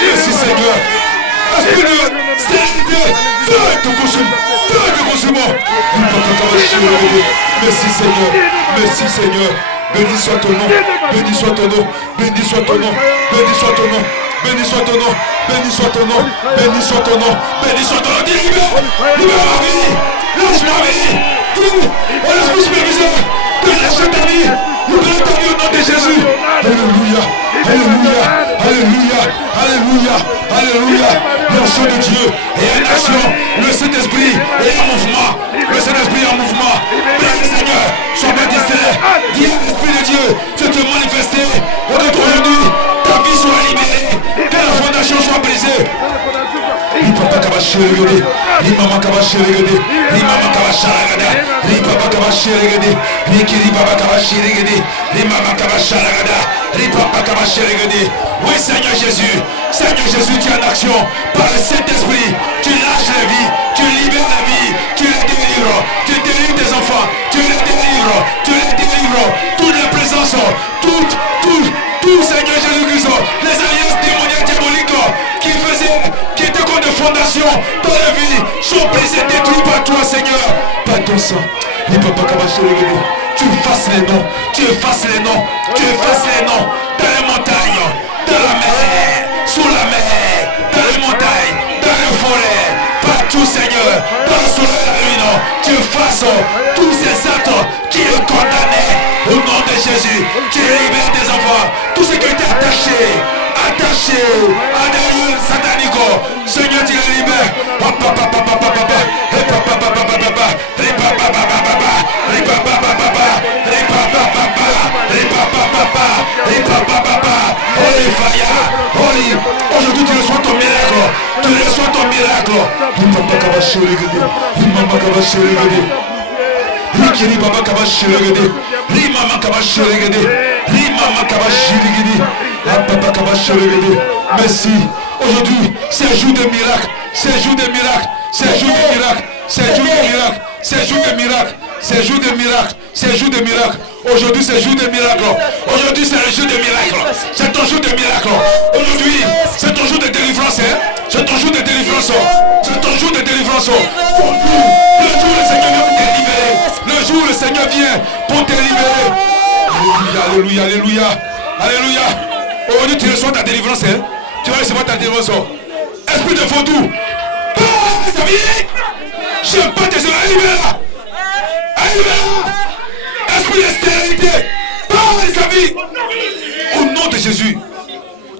Merci Seigneur. Esprit de stérilité, feu de consumant. Merci Seigneur. Merci Seigneur. Béni soit ton nom. Béni soit ton nom. Béni soit ton nom. Béni soit ton nom. Béni soit ton nom. Béni soit ton nom. Béni soit ton nom. Béni soit ton nom. Dis libère. Libère ma vie. Lâche ma vie. Tout. Et l'esprit supervisé. De lâcher ta vie. Libère ta vie au nom de Jésus. Alléluia. Alléluia. Alléluia. Alléluia. Alléluia. L'onction de Dieu est en action. Le Saint-Esprit est en mouvement. Le Saint-Esprit est en mouvement. Béni Seigneur. Sois pas distrait. Dis à l'Esprit de Dieu de te manifester. Aujourd'hui, ta vie soit libérée. Que la fondation soit brisée. Ripapa kabashirigede, rimama kabashirigede, rimama kabasharagada, ripapa kabashirigede, rikiri baba kabashirigede, rimama kabasharagada, ripapa kabashirigede. Oui Seigneur Jésus, tu es en action par le Saint-Esprit, tu lâches la vie, tu libères la vie, tu les délivres, tu délivres tes enfants, tu les délivres, toute la présence, tout Seigneur Jésus-Christ, les alliances démoniaques diaboliques qui sont brisés, détruits par toi, Seigneur. Par ton sang. Tu effaces les noms. Tu effaces les noms. Tu effaces les noms. Dans les montagnes, dans la mer, sous la mer, dans les montagnes, dans les forêts, partout, Seigneur, dans le soleil, la lune, tu effaces tous ces actes qui est condamné au nom de Jésus. Tu libères des enfants, tout ce qui était attaché à des lieux sataniques. Seigneur, tu les libères. Aujourd'hui tu reçois ton miracle. Tu reçois ton miracle. Merci. Aujourd'hui, c'est jour de miracle. C'est jour de miracle. C'est jour de miracle. C'est jour de miracle. C'est jour de miracle. C'est jour de miracle. C'est jour de miracle. Aujourd'hui, c'est jour de miracle. Aujourd'hui, c'est le jour de miracle. C'est ton jour de miracle. Aujourd'hui, c'est ton jour de délivrance. C'est ton jour de délivrance. C'est ton jour de délivrance. Le jour où le Seigneur vient pour te libérer. Le jour où le Seigneur vient pour te libérer. Alléluia, alléluia, alléluia. Aujourd'hui, tu reçois ta délivrance. Tu vas recevoir ta délivrance. Esprit de vaudou. Ça vient. Je n'aime pas tes yeux. Libère-la. Libère-la. Esprit de stérilité. Parle de sa vie. Au nom de Jésus.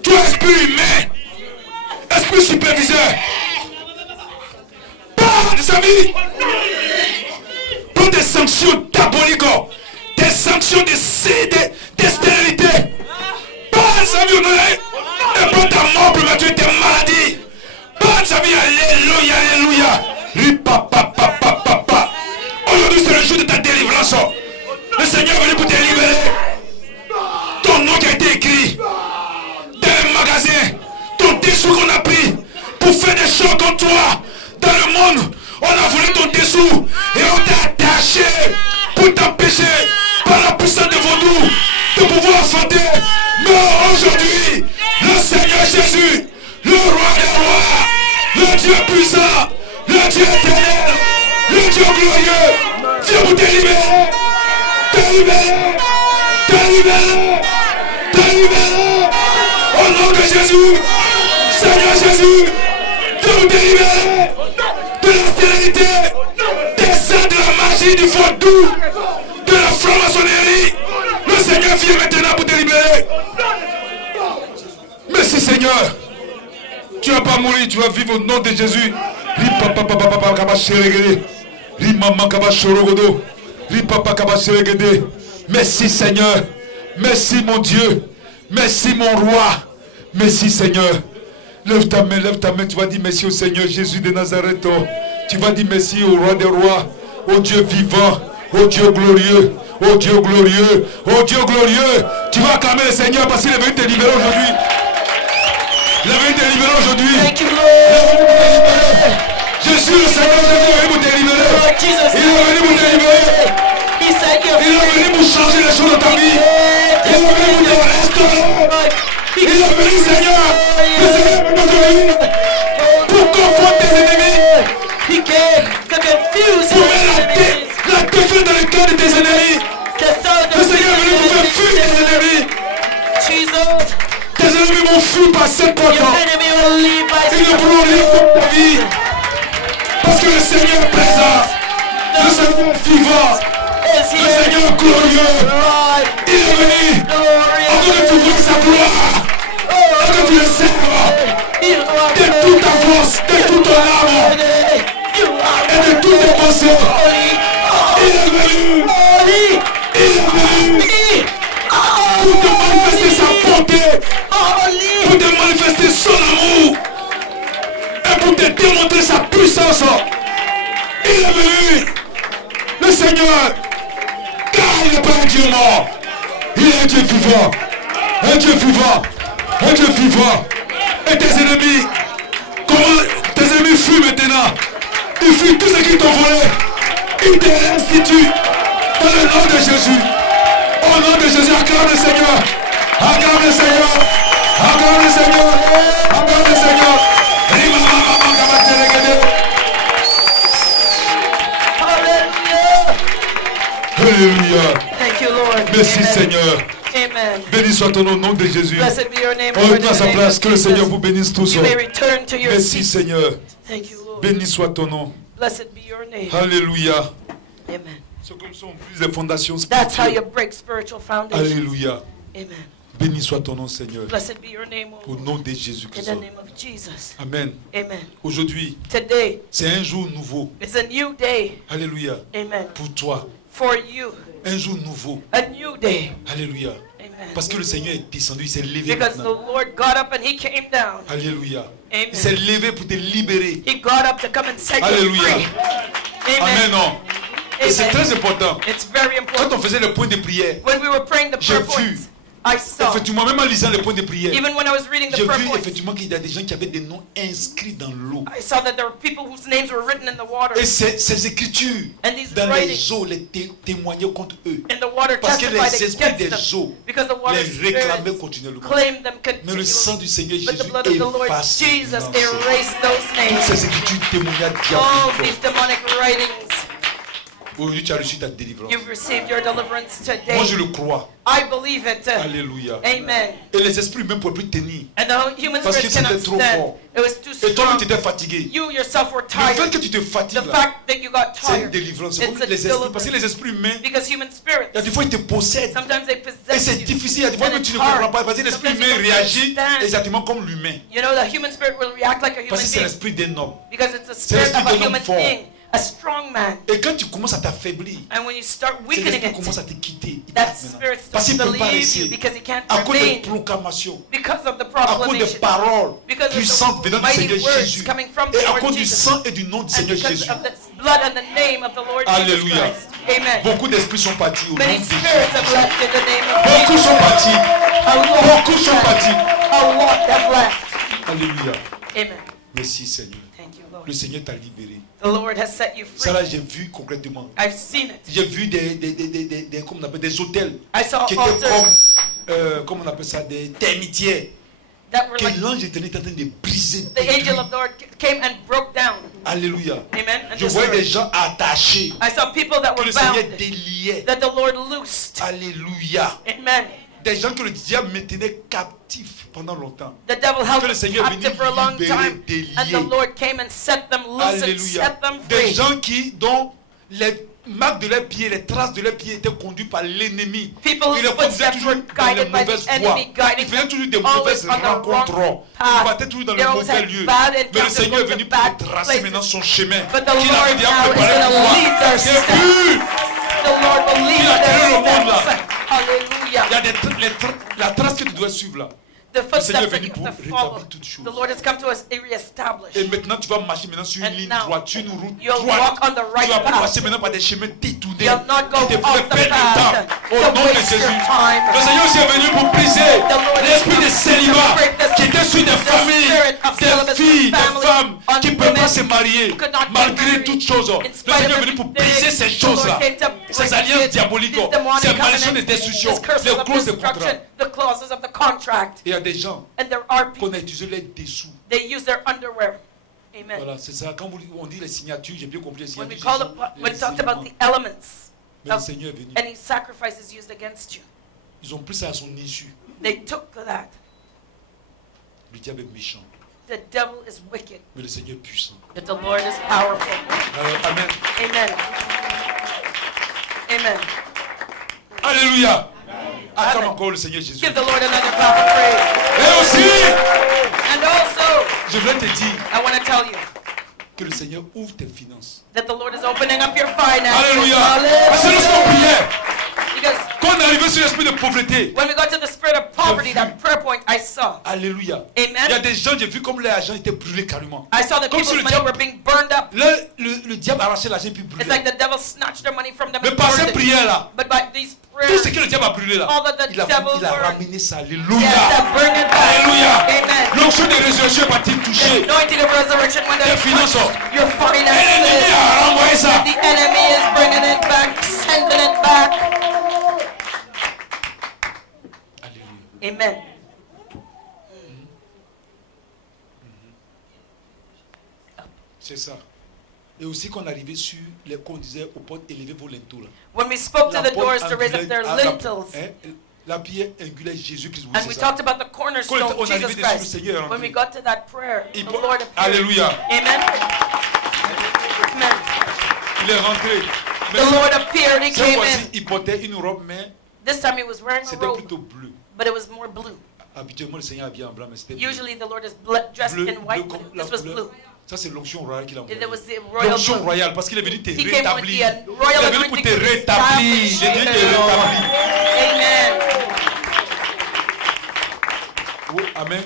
Toi, esprit humain. Esprit superviseur. Parle de sa vie. Pour des sanctions diaboliques. Des sanctions de stérilité. Parle de sa vie au nom de et pour ta mort prématurée, tes maladies. Parle de sa vie. Alléluia, alléluia. Aujourd'hui, c'est le jour de ta délivrance. Le Seigneur est venu pour te libérer. Ton nom qui a été écrit dans les magasins, ton dessous qu'on a pris pour faire des choses comme toi. Dans le monde, on a volé ton dessous et on t'a attaché pour t'empêcher par la puissance de vaudou de pouvoir affronter. Mais aujourd'hui, le Seigneur Jésus, le roi des rois, le Dieu puissant, le Dieu éternel, le Dieu glorieux, vient pour te libérer. Te libérer. Te libérer. Te libérer. Au nom de Jésus, Seigneur Jésus, viens pour te libérer de la stérilité, des saints de la magie, du vaudou, de la franc-maçonnerie. Le Seigneur vient maintenant pour te libérer. Merci Seigneur. Tu ne vas pas mourir, tu vas vivre au nom de Jésus. Merci Seigneur. Merci mon Dieu. Merci mon roi. Merci Seigneur. Lève ta main, tu vas dire merci au Seigneur Jésus de Nazareth. Tu vas dire merci au roi des rois, au Dieu vivant, au Dieu glorieux, au Dieu glorieux, au Dieu glorieux. Tu vas acclamer le Seigneur parce qu'il est venu te libérer aujourd'hui. Il est venu te libérer aujourd'hui. Je suis le Seigneur, il est venu pour te libérer. Il est venu pour te libérer. Il est venu pour changer les choses dans ta vie. Il est venu pour te restaurer. Il est venu, Seigneur. Le Seigneur est venu pour confronter tes ennemis. Pour mettre la défaite dans le cœur de tes ennemis. Le Seigneur est venu pour faire fuir tes ennemis. Tes ennemis vont fuir par cette porte. Ils ne pourront rien faire pour ta vie. Parce que le Seigneur est présent. Le Seigneur est vivant. Le Seigneur est glorieux. Il est venu afin de pouvoir sa gloire. Afin que tu le serves de toute ta force, de toute ton âme et de toutes tes pensées. Il est venu. Il est venu pour te manifester sa bonté, pour te manifester son amour et pour te démontrer sa puissance. Il est venu, le Seigneur, car il n'est pas un Dieu mort. Il est un Dieu vivant. Un Dieu vivant. Un Dieu vivant. Et tes ennemis, comment tes ennemis fuient maintenant? Ils fuient tout ce qu'ils t'ont volé. Ils te restituent dans le nom de Jésus. Au nom de Jésus, acclame le Seigneur. Acclame le Seigneur. Acclame le Seigneur. Acclame le Seigneur. Alléluia. Thank you, Lord. Merci Amen. Seigneur. Amen. Béni soit ton nom au nom de Jésus. Blessed be your name. On Lord, retourne à in the sa name place. of Que le Seigneur Jesus. vous bénisse tous. You may return to your Merci seat. Seigneur. Thank you, Lord. Béni soit ton nom. Blessed be your name. Alléluia. Amen. C'est comme ça on brise les fondations That's how you spirituelles. break spiritual foundations. Alléluia. Amen. Béni soit ton nom Seigneur. Blessed be your name, O Au Lord. nom de In Jésus-Christ. the name of Jesus. Amen. Amen. Aujourd'hui, Today c'est un jour nouveau. is a new day. Alléluia. Amen. Pour toi. For you. Un jour nouveau. A new day. Alléluia. Amen. Parce que le Seigneur est descendu, il s'est levé Because the maintenant. Lord got up and he came down. Alléluia. Amen. Il s'est levé pour te libérer. He got up to come and set you Alléluia. free. Amen. Amen. Non. Et c'est Amen. très important. It's very Quand on important. faisait le point de prière, When we were praying the J'ai prayer vu. points, I saw, effectivement, même en lisant le point de prière, even when I was reading the j'ai prayer vu points, effectivement qu'il y a des gens qui avaient des noms inscrits dans l'eau. I saw that there were people whose names were written in the water. Et ces écritures And these dans writings les eaux les témoignaient contre eux. in the water Parce que testified les esprits against des them. eaux Because the water les réclamaient spirits continuellement. claimed them Mais le sang continually. du Seigneur But the Jésus blood of the Lord efface Jesus l'ensemble. erased those Toutes names. ces écritures témoignaient All diaboliquement. these demonic writings. Aujourd'hui, tu as reçu ta délivrance. You've received your deliverance today. Moi, je le crois. I believe it. Alléluia. Amen. Et les esprits même ne pouvaient plus tenir. And the human Parce spirit que c'était cannot trop stand. fort. It was too Et toi-même, strong. tu étais fatigué. You yourself were Le fait tired. que tu te fatigues, The là, fact that you got c'est une tired. délivrance. C'est It's comme a les esprits. Parce que deliverance. les esprits humains, Because human il y a spirits, des fois, ils te possèdent. sometimes they Et possess c'est you. difficile. Il y a des fois And que tu ne it's hard. comprends pas. Parce que l'esprit Sometimes you humain don't réagit understand. exactement comme l'humain. You know, the human spirit will react like a Parce human que c'est being. l'esprit d'un homme. Because it's the C'est spirit of l'esprit a d'un homme human fort. being. A strong man. Et quand tu commences à t'affaiblir, And when you start c'est weakening l'esprit commence it, à te quitter. Il that passe maintenant. spirit Parce starts qu'il to ne peut pas leave you rester. because he can't À cause des remain. proclamations, Because of the à cause des proclamation. paroles Because of puissantes the venant du mighty Seigneur words Jésus. coming from Et the à Lord cause du Jesus. sang et du nom du And Seigneur because Jésus. of the blood and the name of the Lord Alléluia. Jesus Christ. Amen. Beaucoup d'esprits sont partis au nom de Many Jésus. spirits have left in the name of Beaucoup Jesus. sont partis. A lot Beaucoup have sont left. partis. A lot have left. Alléluia. Amen. Merci Seigneur. Thank you, Lord. Le Seigneur t'a libéré. The Lord has set you Ça free. là, j'ai vu concrètement. I've seen it. J'ai vu comment on appelle, des hôtels I saw qui étaient altars comment on appelle ça, des termitières. that were Que like l'ange éternel est en train de briser. the angel of the Lord came and broke down. Alléluia. Amen. And Je voyais des destroyed. gens attachés. I saw people that Que were le Seigneur bound, déliait. that the Lord loosed. Alléluia. Amen. Des gens que le diable me tenait captifs pendant longtemps. The devil held Que le them Seigneur est venu captive for a long libérer, time, and the délier. Lord came and set them loose and Alléluia. set them Des free. gens dont les marques de leurs pieds, les traces de leurs pieds étaient conduites par l'ennemi. People whose Il les conduisait footsteps toujours were dans les guided by mauvaises the voies. enemy, guiding Il faisait toujours des them always mauvaises on the rencontres. wrong Il path. partait toujours dans They le always mauvais had lieu. bad Mais le encounters, Seigneur est going venu to pour bad tracer places. maintenant son chemin. But the Qu'il Lord avait déjà now is préparé going pour to toi. lead their J'ai steps. vu. The Lord will lead Il a créé le their monde, là. steps. Hallelujah. Il y a la trace que tu dois suivre là. The Seigneur est footsteps that venu you pour have to follow. rétablir toutes choses. The Lord has come to us to reestablish. Et maintenant, tu vas marcher maintenant sur une And ligne now, droite, une route you'll droite. walk on the right Tu vas pas path. passer maintenant par des chemins détournés You'll not go qui te off feraient the perdre le path temps. Au to nom de waste your Jésus. time. Le Seigneur aussi est venu pour briser The Lord has l'esprit come de célibat to break the- qui était sur des the familles, spirit of des celibacy, filles, des family, femmes on qui ne peuvent pas women se marier who could not get malgré married. toutes choses. In Le spite Seigneur of est venu pour everything, briser ces the Lord choses-là, came to ces break alliances it, diaboliques, these demonic ces malédictions de covenants, destruction, these curses les of clauses de destruction, contrat. the clauses of the contract. Et il y a des gens And there are people, qu'on a utilisé les dessous. they use their underwear. Amen. Voilà, c'est ça. Quand on dit les signatures, j'ai bien compris les When we signatures. call ce it, sont when les it talked about éléments. the elements Mais le of Seigneur est venu. any sacrifices used against you, Ils ont pris ça à son issue. they took that. Le diable est méchant, The devil is wicked, mais le Seigneur est puissant. but the Lord is powerful. Amen. Amen. Amen. Alléluia. Acclame Amen. encore le Seigneur Jésus. Give the Lord another clap of praise. Et aussi, And also, je voulais te dire I want to tell you que le Seigneur ouvre tes finances. that the Lord is opening up your finances. Alléluia. Parce que lorsqu'on priait, Because quand on est arrivé sur l'esprit de pauvreté, when we got to the spirit of poverty, that prayer point I saw, Alléluia. Amen. Il y a des gens, j'ai vu comme les argent étaient brûlés carrément. I saw that Comme si people's le money diable- were being burned up. Le diable arrachait l'argent et puis brûlait. It's like the devil snatched their money from them Mais and par burned cette it. prière-là, But by these tout prayers, ce que le diable a brûlé là, all that the il a devil burned, ramené ça. Alléluia. yes, that burned it back. Alléluia. Amen. L'onction de résurrection est partie The toucher. anointing of resurrection when Tes it finances. touched your Et l'ennemi finances. a renvoyé ça. The enemy is bringing it back, sending it back. Alléluia. Amen. C'est ça. Et aussi quand on arrivait sur les qu'on disait aux portes, élevez vos linteaux là. When we spoke to La the porte doors to raise up their angulaire, lintels. la pierre angulaire Jésus-Christ. And we talked about the cornerstone, Quand on Jesus arrivait dessus, le Christ. Seigneur est When we rentré. got to that prayer, the Il Lord po- appeared. Alléluia. Amen. Amen. Il est rentré. Mais The Lord appeared, he cette came fois-ci, in. il portait une robe, mais This time he was wearing a c'était robe, plutôt bleu. but it was more blue. Habituellement, le Seigneur est habillé en blanc, mais c'était bleu. Usually the Lord is dressed Bleu, in white. bleu comme la This was couleur. blue. Ça, c'est l'onction royale qu'il a envoyée. There was the royal L'onction blue. royale, parce qu'il est venu te He came with rétablir. the Il royal est venu pour te anointing to rétablir. establish. Il est venu te rétablir. Amen. Oh, amen.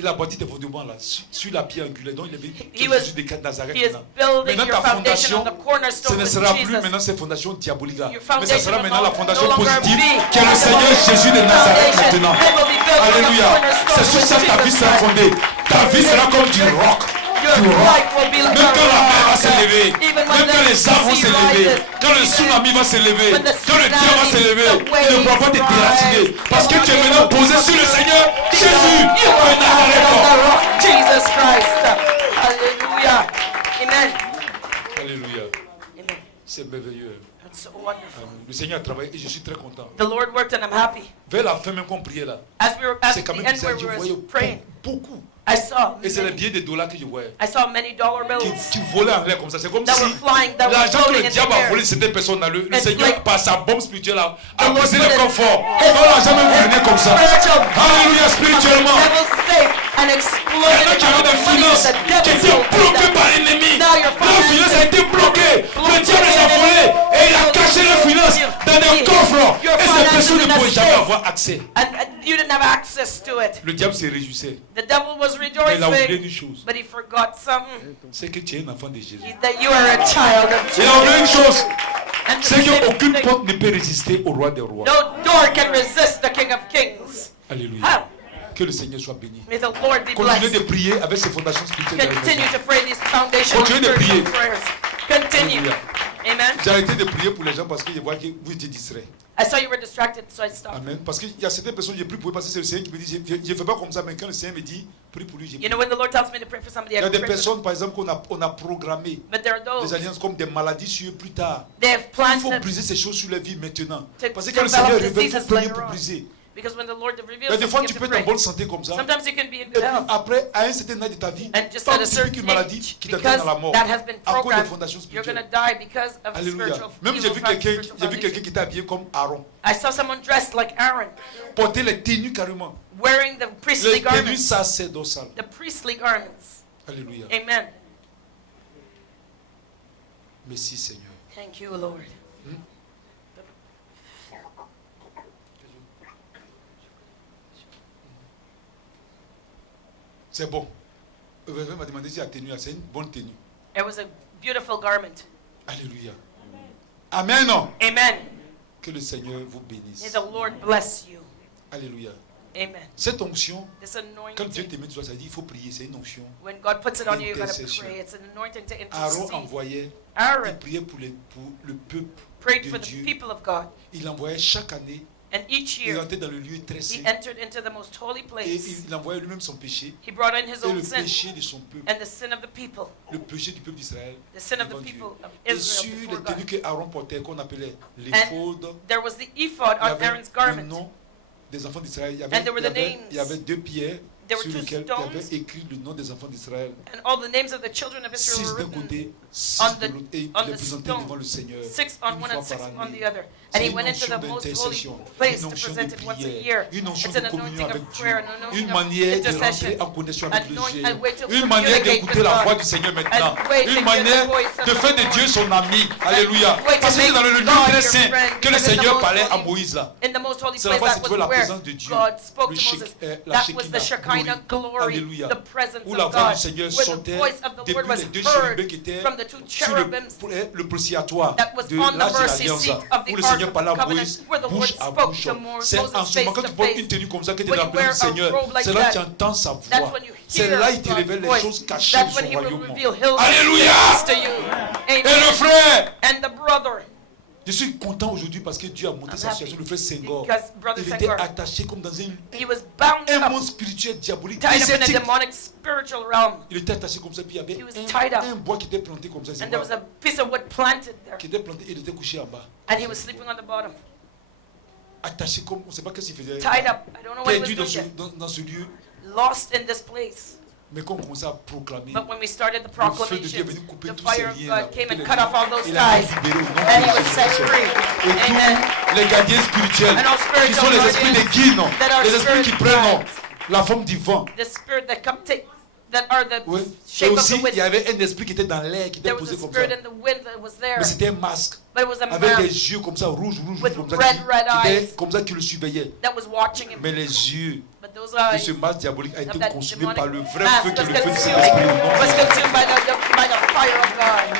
Il a bâti tes fondements là, sur la pierre angulaire. Donc il est venu He was- Jésus de Nazareth. He is Maintenant. building Maintenant, your ta foundation fondation, on the ce cornerstone ne with sera plus Jesus. maintenant ces fondations diaboliques là. Your Mais ça foundation sera will maintenant la no fondation longer positive be qui est le Seigneur Jésus de Nazareth foundation. maintenant. It will be built on the Alléluia. cornerstone C'est sur with ça que ta vie Jesus sera Christ. fondée. Ta vie sera comme du roc. Your Du roc. life will be like Même quand la mer va a se rock. lever, Even when même quand the les arbres vont sea se lever, rises, quand le even tsunami va se lever, when the quand le diable va se tsunami, lever, the il ne pourra pas te waves déraciner. rise, Parce que tu es maintenant posé sur le Seigneur Jésus You de are founded on the Nazareth. rock, Jesus Christ. Hallelujah. Amen. Alléluia. Amen. C'est merveilleux. That's so wonderful. Le Seigneur a travaillé et je suis très content. The Lord worked and I'm happy. Vers la fin même qu'on priait là, As we were at c'est the quand même end bizarre. where Je we voyais were praying, beaucoup. I saw Et c'est les many, billets de dollars que je voyais. I saw many dollar bills Qui volaient en l'air comme ça. C'est comme that si were flying, that were l'argent que floating le in the diable a air. volé de certaines personnes là, le It's Seigneur like par sa bombe spirituelle a the Lord brisé put le it- confort. Quand l'argent même venait comme ça. Spiritual Alléluia, spirituellement. The devil's safe and Il y en a exploded qui avaient des the money finances that the qui devil étaient sold bloquées them. par l'ennemi. Now your Leur finance a été bloquée. Le diable les a volées et il a caché leurs finances dans des coffres. Et ces personnes ne pouvaient jamais avoir accès. And you didn't have access to it. Le diable se réjouissait. The devil was Mais il a oublié rejoicing, une chose. but he forgot something. C'est que tu es un enfant de Jésus. That you are a child of Il a oublié une Jesus. chose. And C'est the qu'aucune thing- porte ne peut résister au roi des rois. no door can resist the King of Kings. Alléluia. How? Que le Seigneur soit béni. May the Lord be Continuez de blessed. prier avec ces fondations spirituelles. dans la Continue maison. to pray these foundational Continuez de spiritual prier. prayers. Continue. Alléluia. Amen. J'ai arrêté de prier pour les gens parce que je vois que vous étiez distraits. I saw you were distracted, so I stopped. Amen. Parce qu'il y a certaines personnes, je prie pour eux parce que c'est le Seigneur qui me dit, je ne fais pas comme ça, mais quand le Seigneur me dit, prie pour lui, je You prie. know, when the Lord tells me to pray for somebody, Il y I a des pray for them. personnes, par exemple, qu'on a programmées, But there are des those, alliances comme des maladies sur eux plus tard. they have Il faut planted, briser ces choses sur leur vie maintenant. to Parce que quand le develop Seigneur révèle, il faut diseases prier later pour on. briser. because when the Lord Il y a reveals, des fois, you tu have peux to être en pray. bonne santé comme ça. Sometimes you can be in Et good puis health, après, à un certain âge de ta vie, and just tu as at a certain une maladie age, qui t'entraîne because dans la mort. that has been À cause des programmed, fondations you're going to spirituelles. die because of Alléluia. spiritual Même j'ai evil vu found- quelqu'un spiritual foundation. qui était habillé comme Aaron. I saw someone dressed like Aaron, Porter les tenues carrément. wearing the priestly Les tenues garments, sacerdotales. the priestly garments. Alléluia. Amen. Merci Seigneur. Thank you, Lord. C'est bon. Le verset m'a demandé si la tenue, c'est une bonne tenue. It was a beautiful garment. Alléluia. Amen. Non? Amen. Que le Seigneur vous May bénisse. the Lord bless you. Alléluia. Amen. Cette onction, This quand Dieu anointing, te met sur ça, dit il faut prier, c'est une onction. when God puts it on you, you gotta Intercession. pray. It's an anointing to Aaron intercede. envoyait, il Aaron priait pour le peuple prayed de for the Dieu. people of God, Il envoyait chaque année, and each il year entrait dans le lieu très he saint entered into the most holy et place. il envoyait lui-même son péché He brought in his et own le sin péché de son peuple, and the sin of the people, le péché du peuple d'Israël. the sin of the devant Dieu. people of Et Israel sur before les God. tenues que Aaron portait, qu'on appelait l'éphod, There was the ephod il y on avait Aaron's le garment, nom des enfants d'Israël. Il y And avait, there were il y the avait- names. il y avait deux pierres There were sur two lesquelles il y stones. avait écrit le nom des enfants d'Israël. and all the names of the children of Israel 6 were d'un written, côté, 6 on de the- l'autre, et il on les the présentait stone. devant le Seigneur 6 on une one fois and 6 par on année. the other. C'est And he une went into onction the most holy d'intercession, place une to onction present de it once a prière, year. une onction It's de an communion anointing avec of Dieu, prayer, an anointing une of manière de intercession, rentrer en connexion avec le anoint- Seigneur, and way to une manière communicate d'écouter with la God, voix du Seigneur maintenant, and way to une hear the manière voice of de the faire de Lord. Dieu son ami. Alléluia. way to Parce que c'est make dans le lieu God très your saint friend, que le because in the Seigneur most parlait à holy- Moïse là. In the most holy C'est place, là-bas that si tu vois was la where présence de Dieu, God spoke le to Moses. la That was the Shekinah Shekinah glory, Alléluia. the presence Où la of voix God, du Seigneur where the sortait voice of the Lord depuis was les deux heard chérubins qui étaient from the two sur cherubims le propitiatoire that was de on the l'Arche de mercy l'Alliance, seat of the où le Ark Seigneur of parlait à Covenant, Moïse where the bouche Lord à spoke bouche. to Moses C'est en ce moment face quand to tu portes face. une tenue comme ça que tu es When dans you la présence du wear a Seigneur, robe like c'est là que tu that, entends sa That's voix. when you C'est hear là il te God's révèle les voice. choses cachées That's de when son he will royaume. reveal his Alléluia. things to you. Et Amen. le frère, And the brother, Je suis content aujourd'hui parce que Dieu a monté I'm sa happy situation. Le frère Senghor, because Brother il était Senghor, attaché comme dans he was bound un up, monde spirituel diabolique. tied up in a Désertique. demonic spiritual realm. Il était attaché comme ça, puis il y avait He was tied up. un bois qui était planté comme ça, And there was a piece of wood planted there. qui était planté et il était couché en bas. And he was sleeping on the bottom. Attaché comme, on ne sait pas qu'est-ce qu'il faisait. Tied up. I don't know what he was Perdu doing. dans ce lieu. Lost in this place. Mais quand on commençait à proclamer, But when we started the le feu de Dieu est proclamations, venu couper the tous ces fire of liens. là, God came couper and les cut liens. off all those Il a ties. libéré au nom de And he was Jésus set Christ. free. Et Amen. tous les gardiens spirituels, And all qui spiritual sont les esprits des guardians guides, that are les esprits qui spirit prennent guides. la forme du vent. The spirit that come take, that are the Oui. Et shape of aussi, the il y wind. avait un esprit qui était dans l'air, qui était There was posé a comme ça. spirit in the wind that was there. Mais c'était un masque, But it was a avec des mask yeux comme ça, rouges, with comme ça, red qui eyes. étaient comme ça, qui le surveillaient. that was watching him. Mais les yeux But those de eyes ce masque diabolique a of été that consumé demonic par le vrai mask feu qui est was le feu de consumed, Saint-Esprit. Au nom de was Jésus. consumed by the fire of God.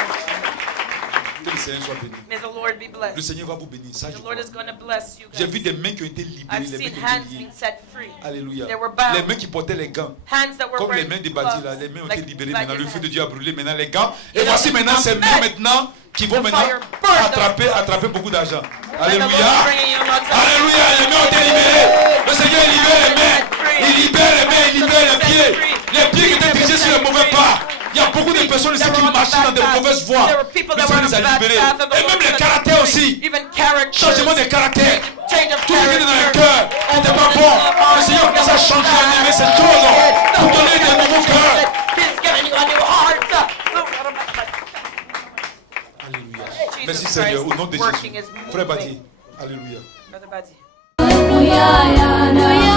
Que le Seigneur soit béni. May the Lord be Le blessed. Seigneur va vous bénir. Ça, je The Lord crois. is going to bless you J'ai guys. vu des mains qui ont été libérées, I've les mains seen qui ont hands été liées. being set free. Alléluia. They were bound. Les mains qui portaient les gants. Hands that were Comme les wearing mains des bâtis là, gloves, les mains ont like été libérées Badi's maintenant. Le feu hands. de Dieu a brûlé maintenant les gants. Et You know, voici maintenant ces mains men, maintenant qui vont the maintenant fire burned attraper beaucoup d'argent. And the Lord is Alléluia. bringing you lots of- Alléluia. Les mains ont été libérées. Le Seigneur il libère les mains. Il libère les mains, il libère les pieds. Les pieds qui étaient dirigés sur les mauvais pas. Il y a beaucoup de personnes ici qui marchaient dans de mauvaises voies. There were people Le that were Seigneur les on a a bad libérés. path, and the Et Lord même les set caractères free. aussi. Even characters. Changement des caractères. Change of Tout ce qui était dans le character. cœur, qui n'était pas bon. Le Seigneur commence à changer, à aimer cette chose. Pour donner des nouveaux cœurs. He's giving you a new heart. Alléluia. Jesus Merci Seigneur, au nom de Christ is working, Jésus. is moving. Frère Badi. Alléluia. Brother Badi. Hallelujah,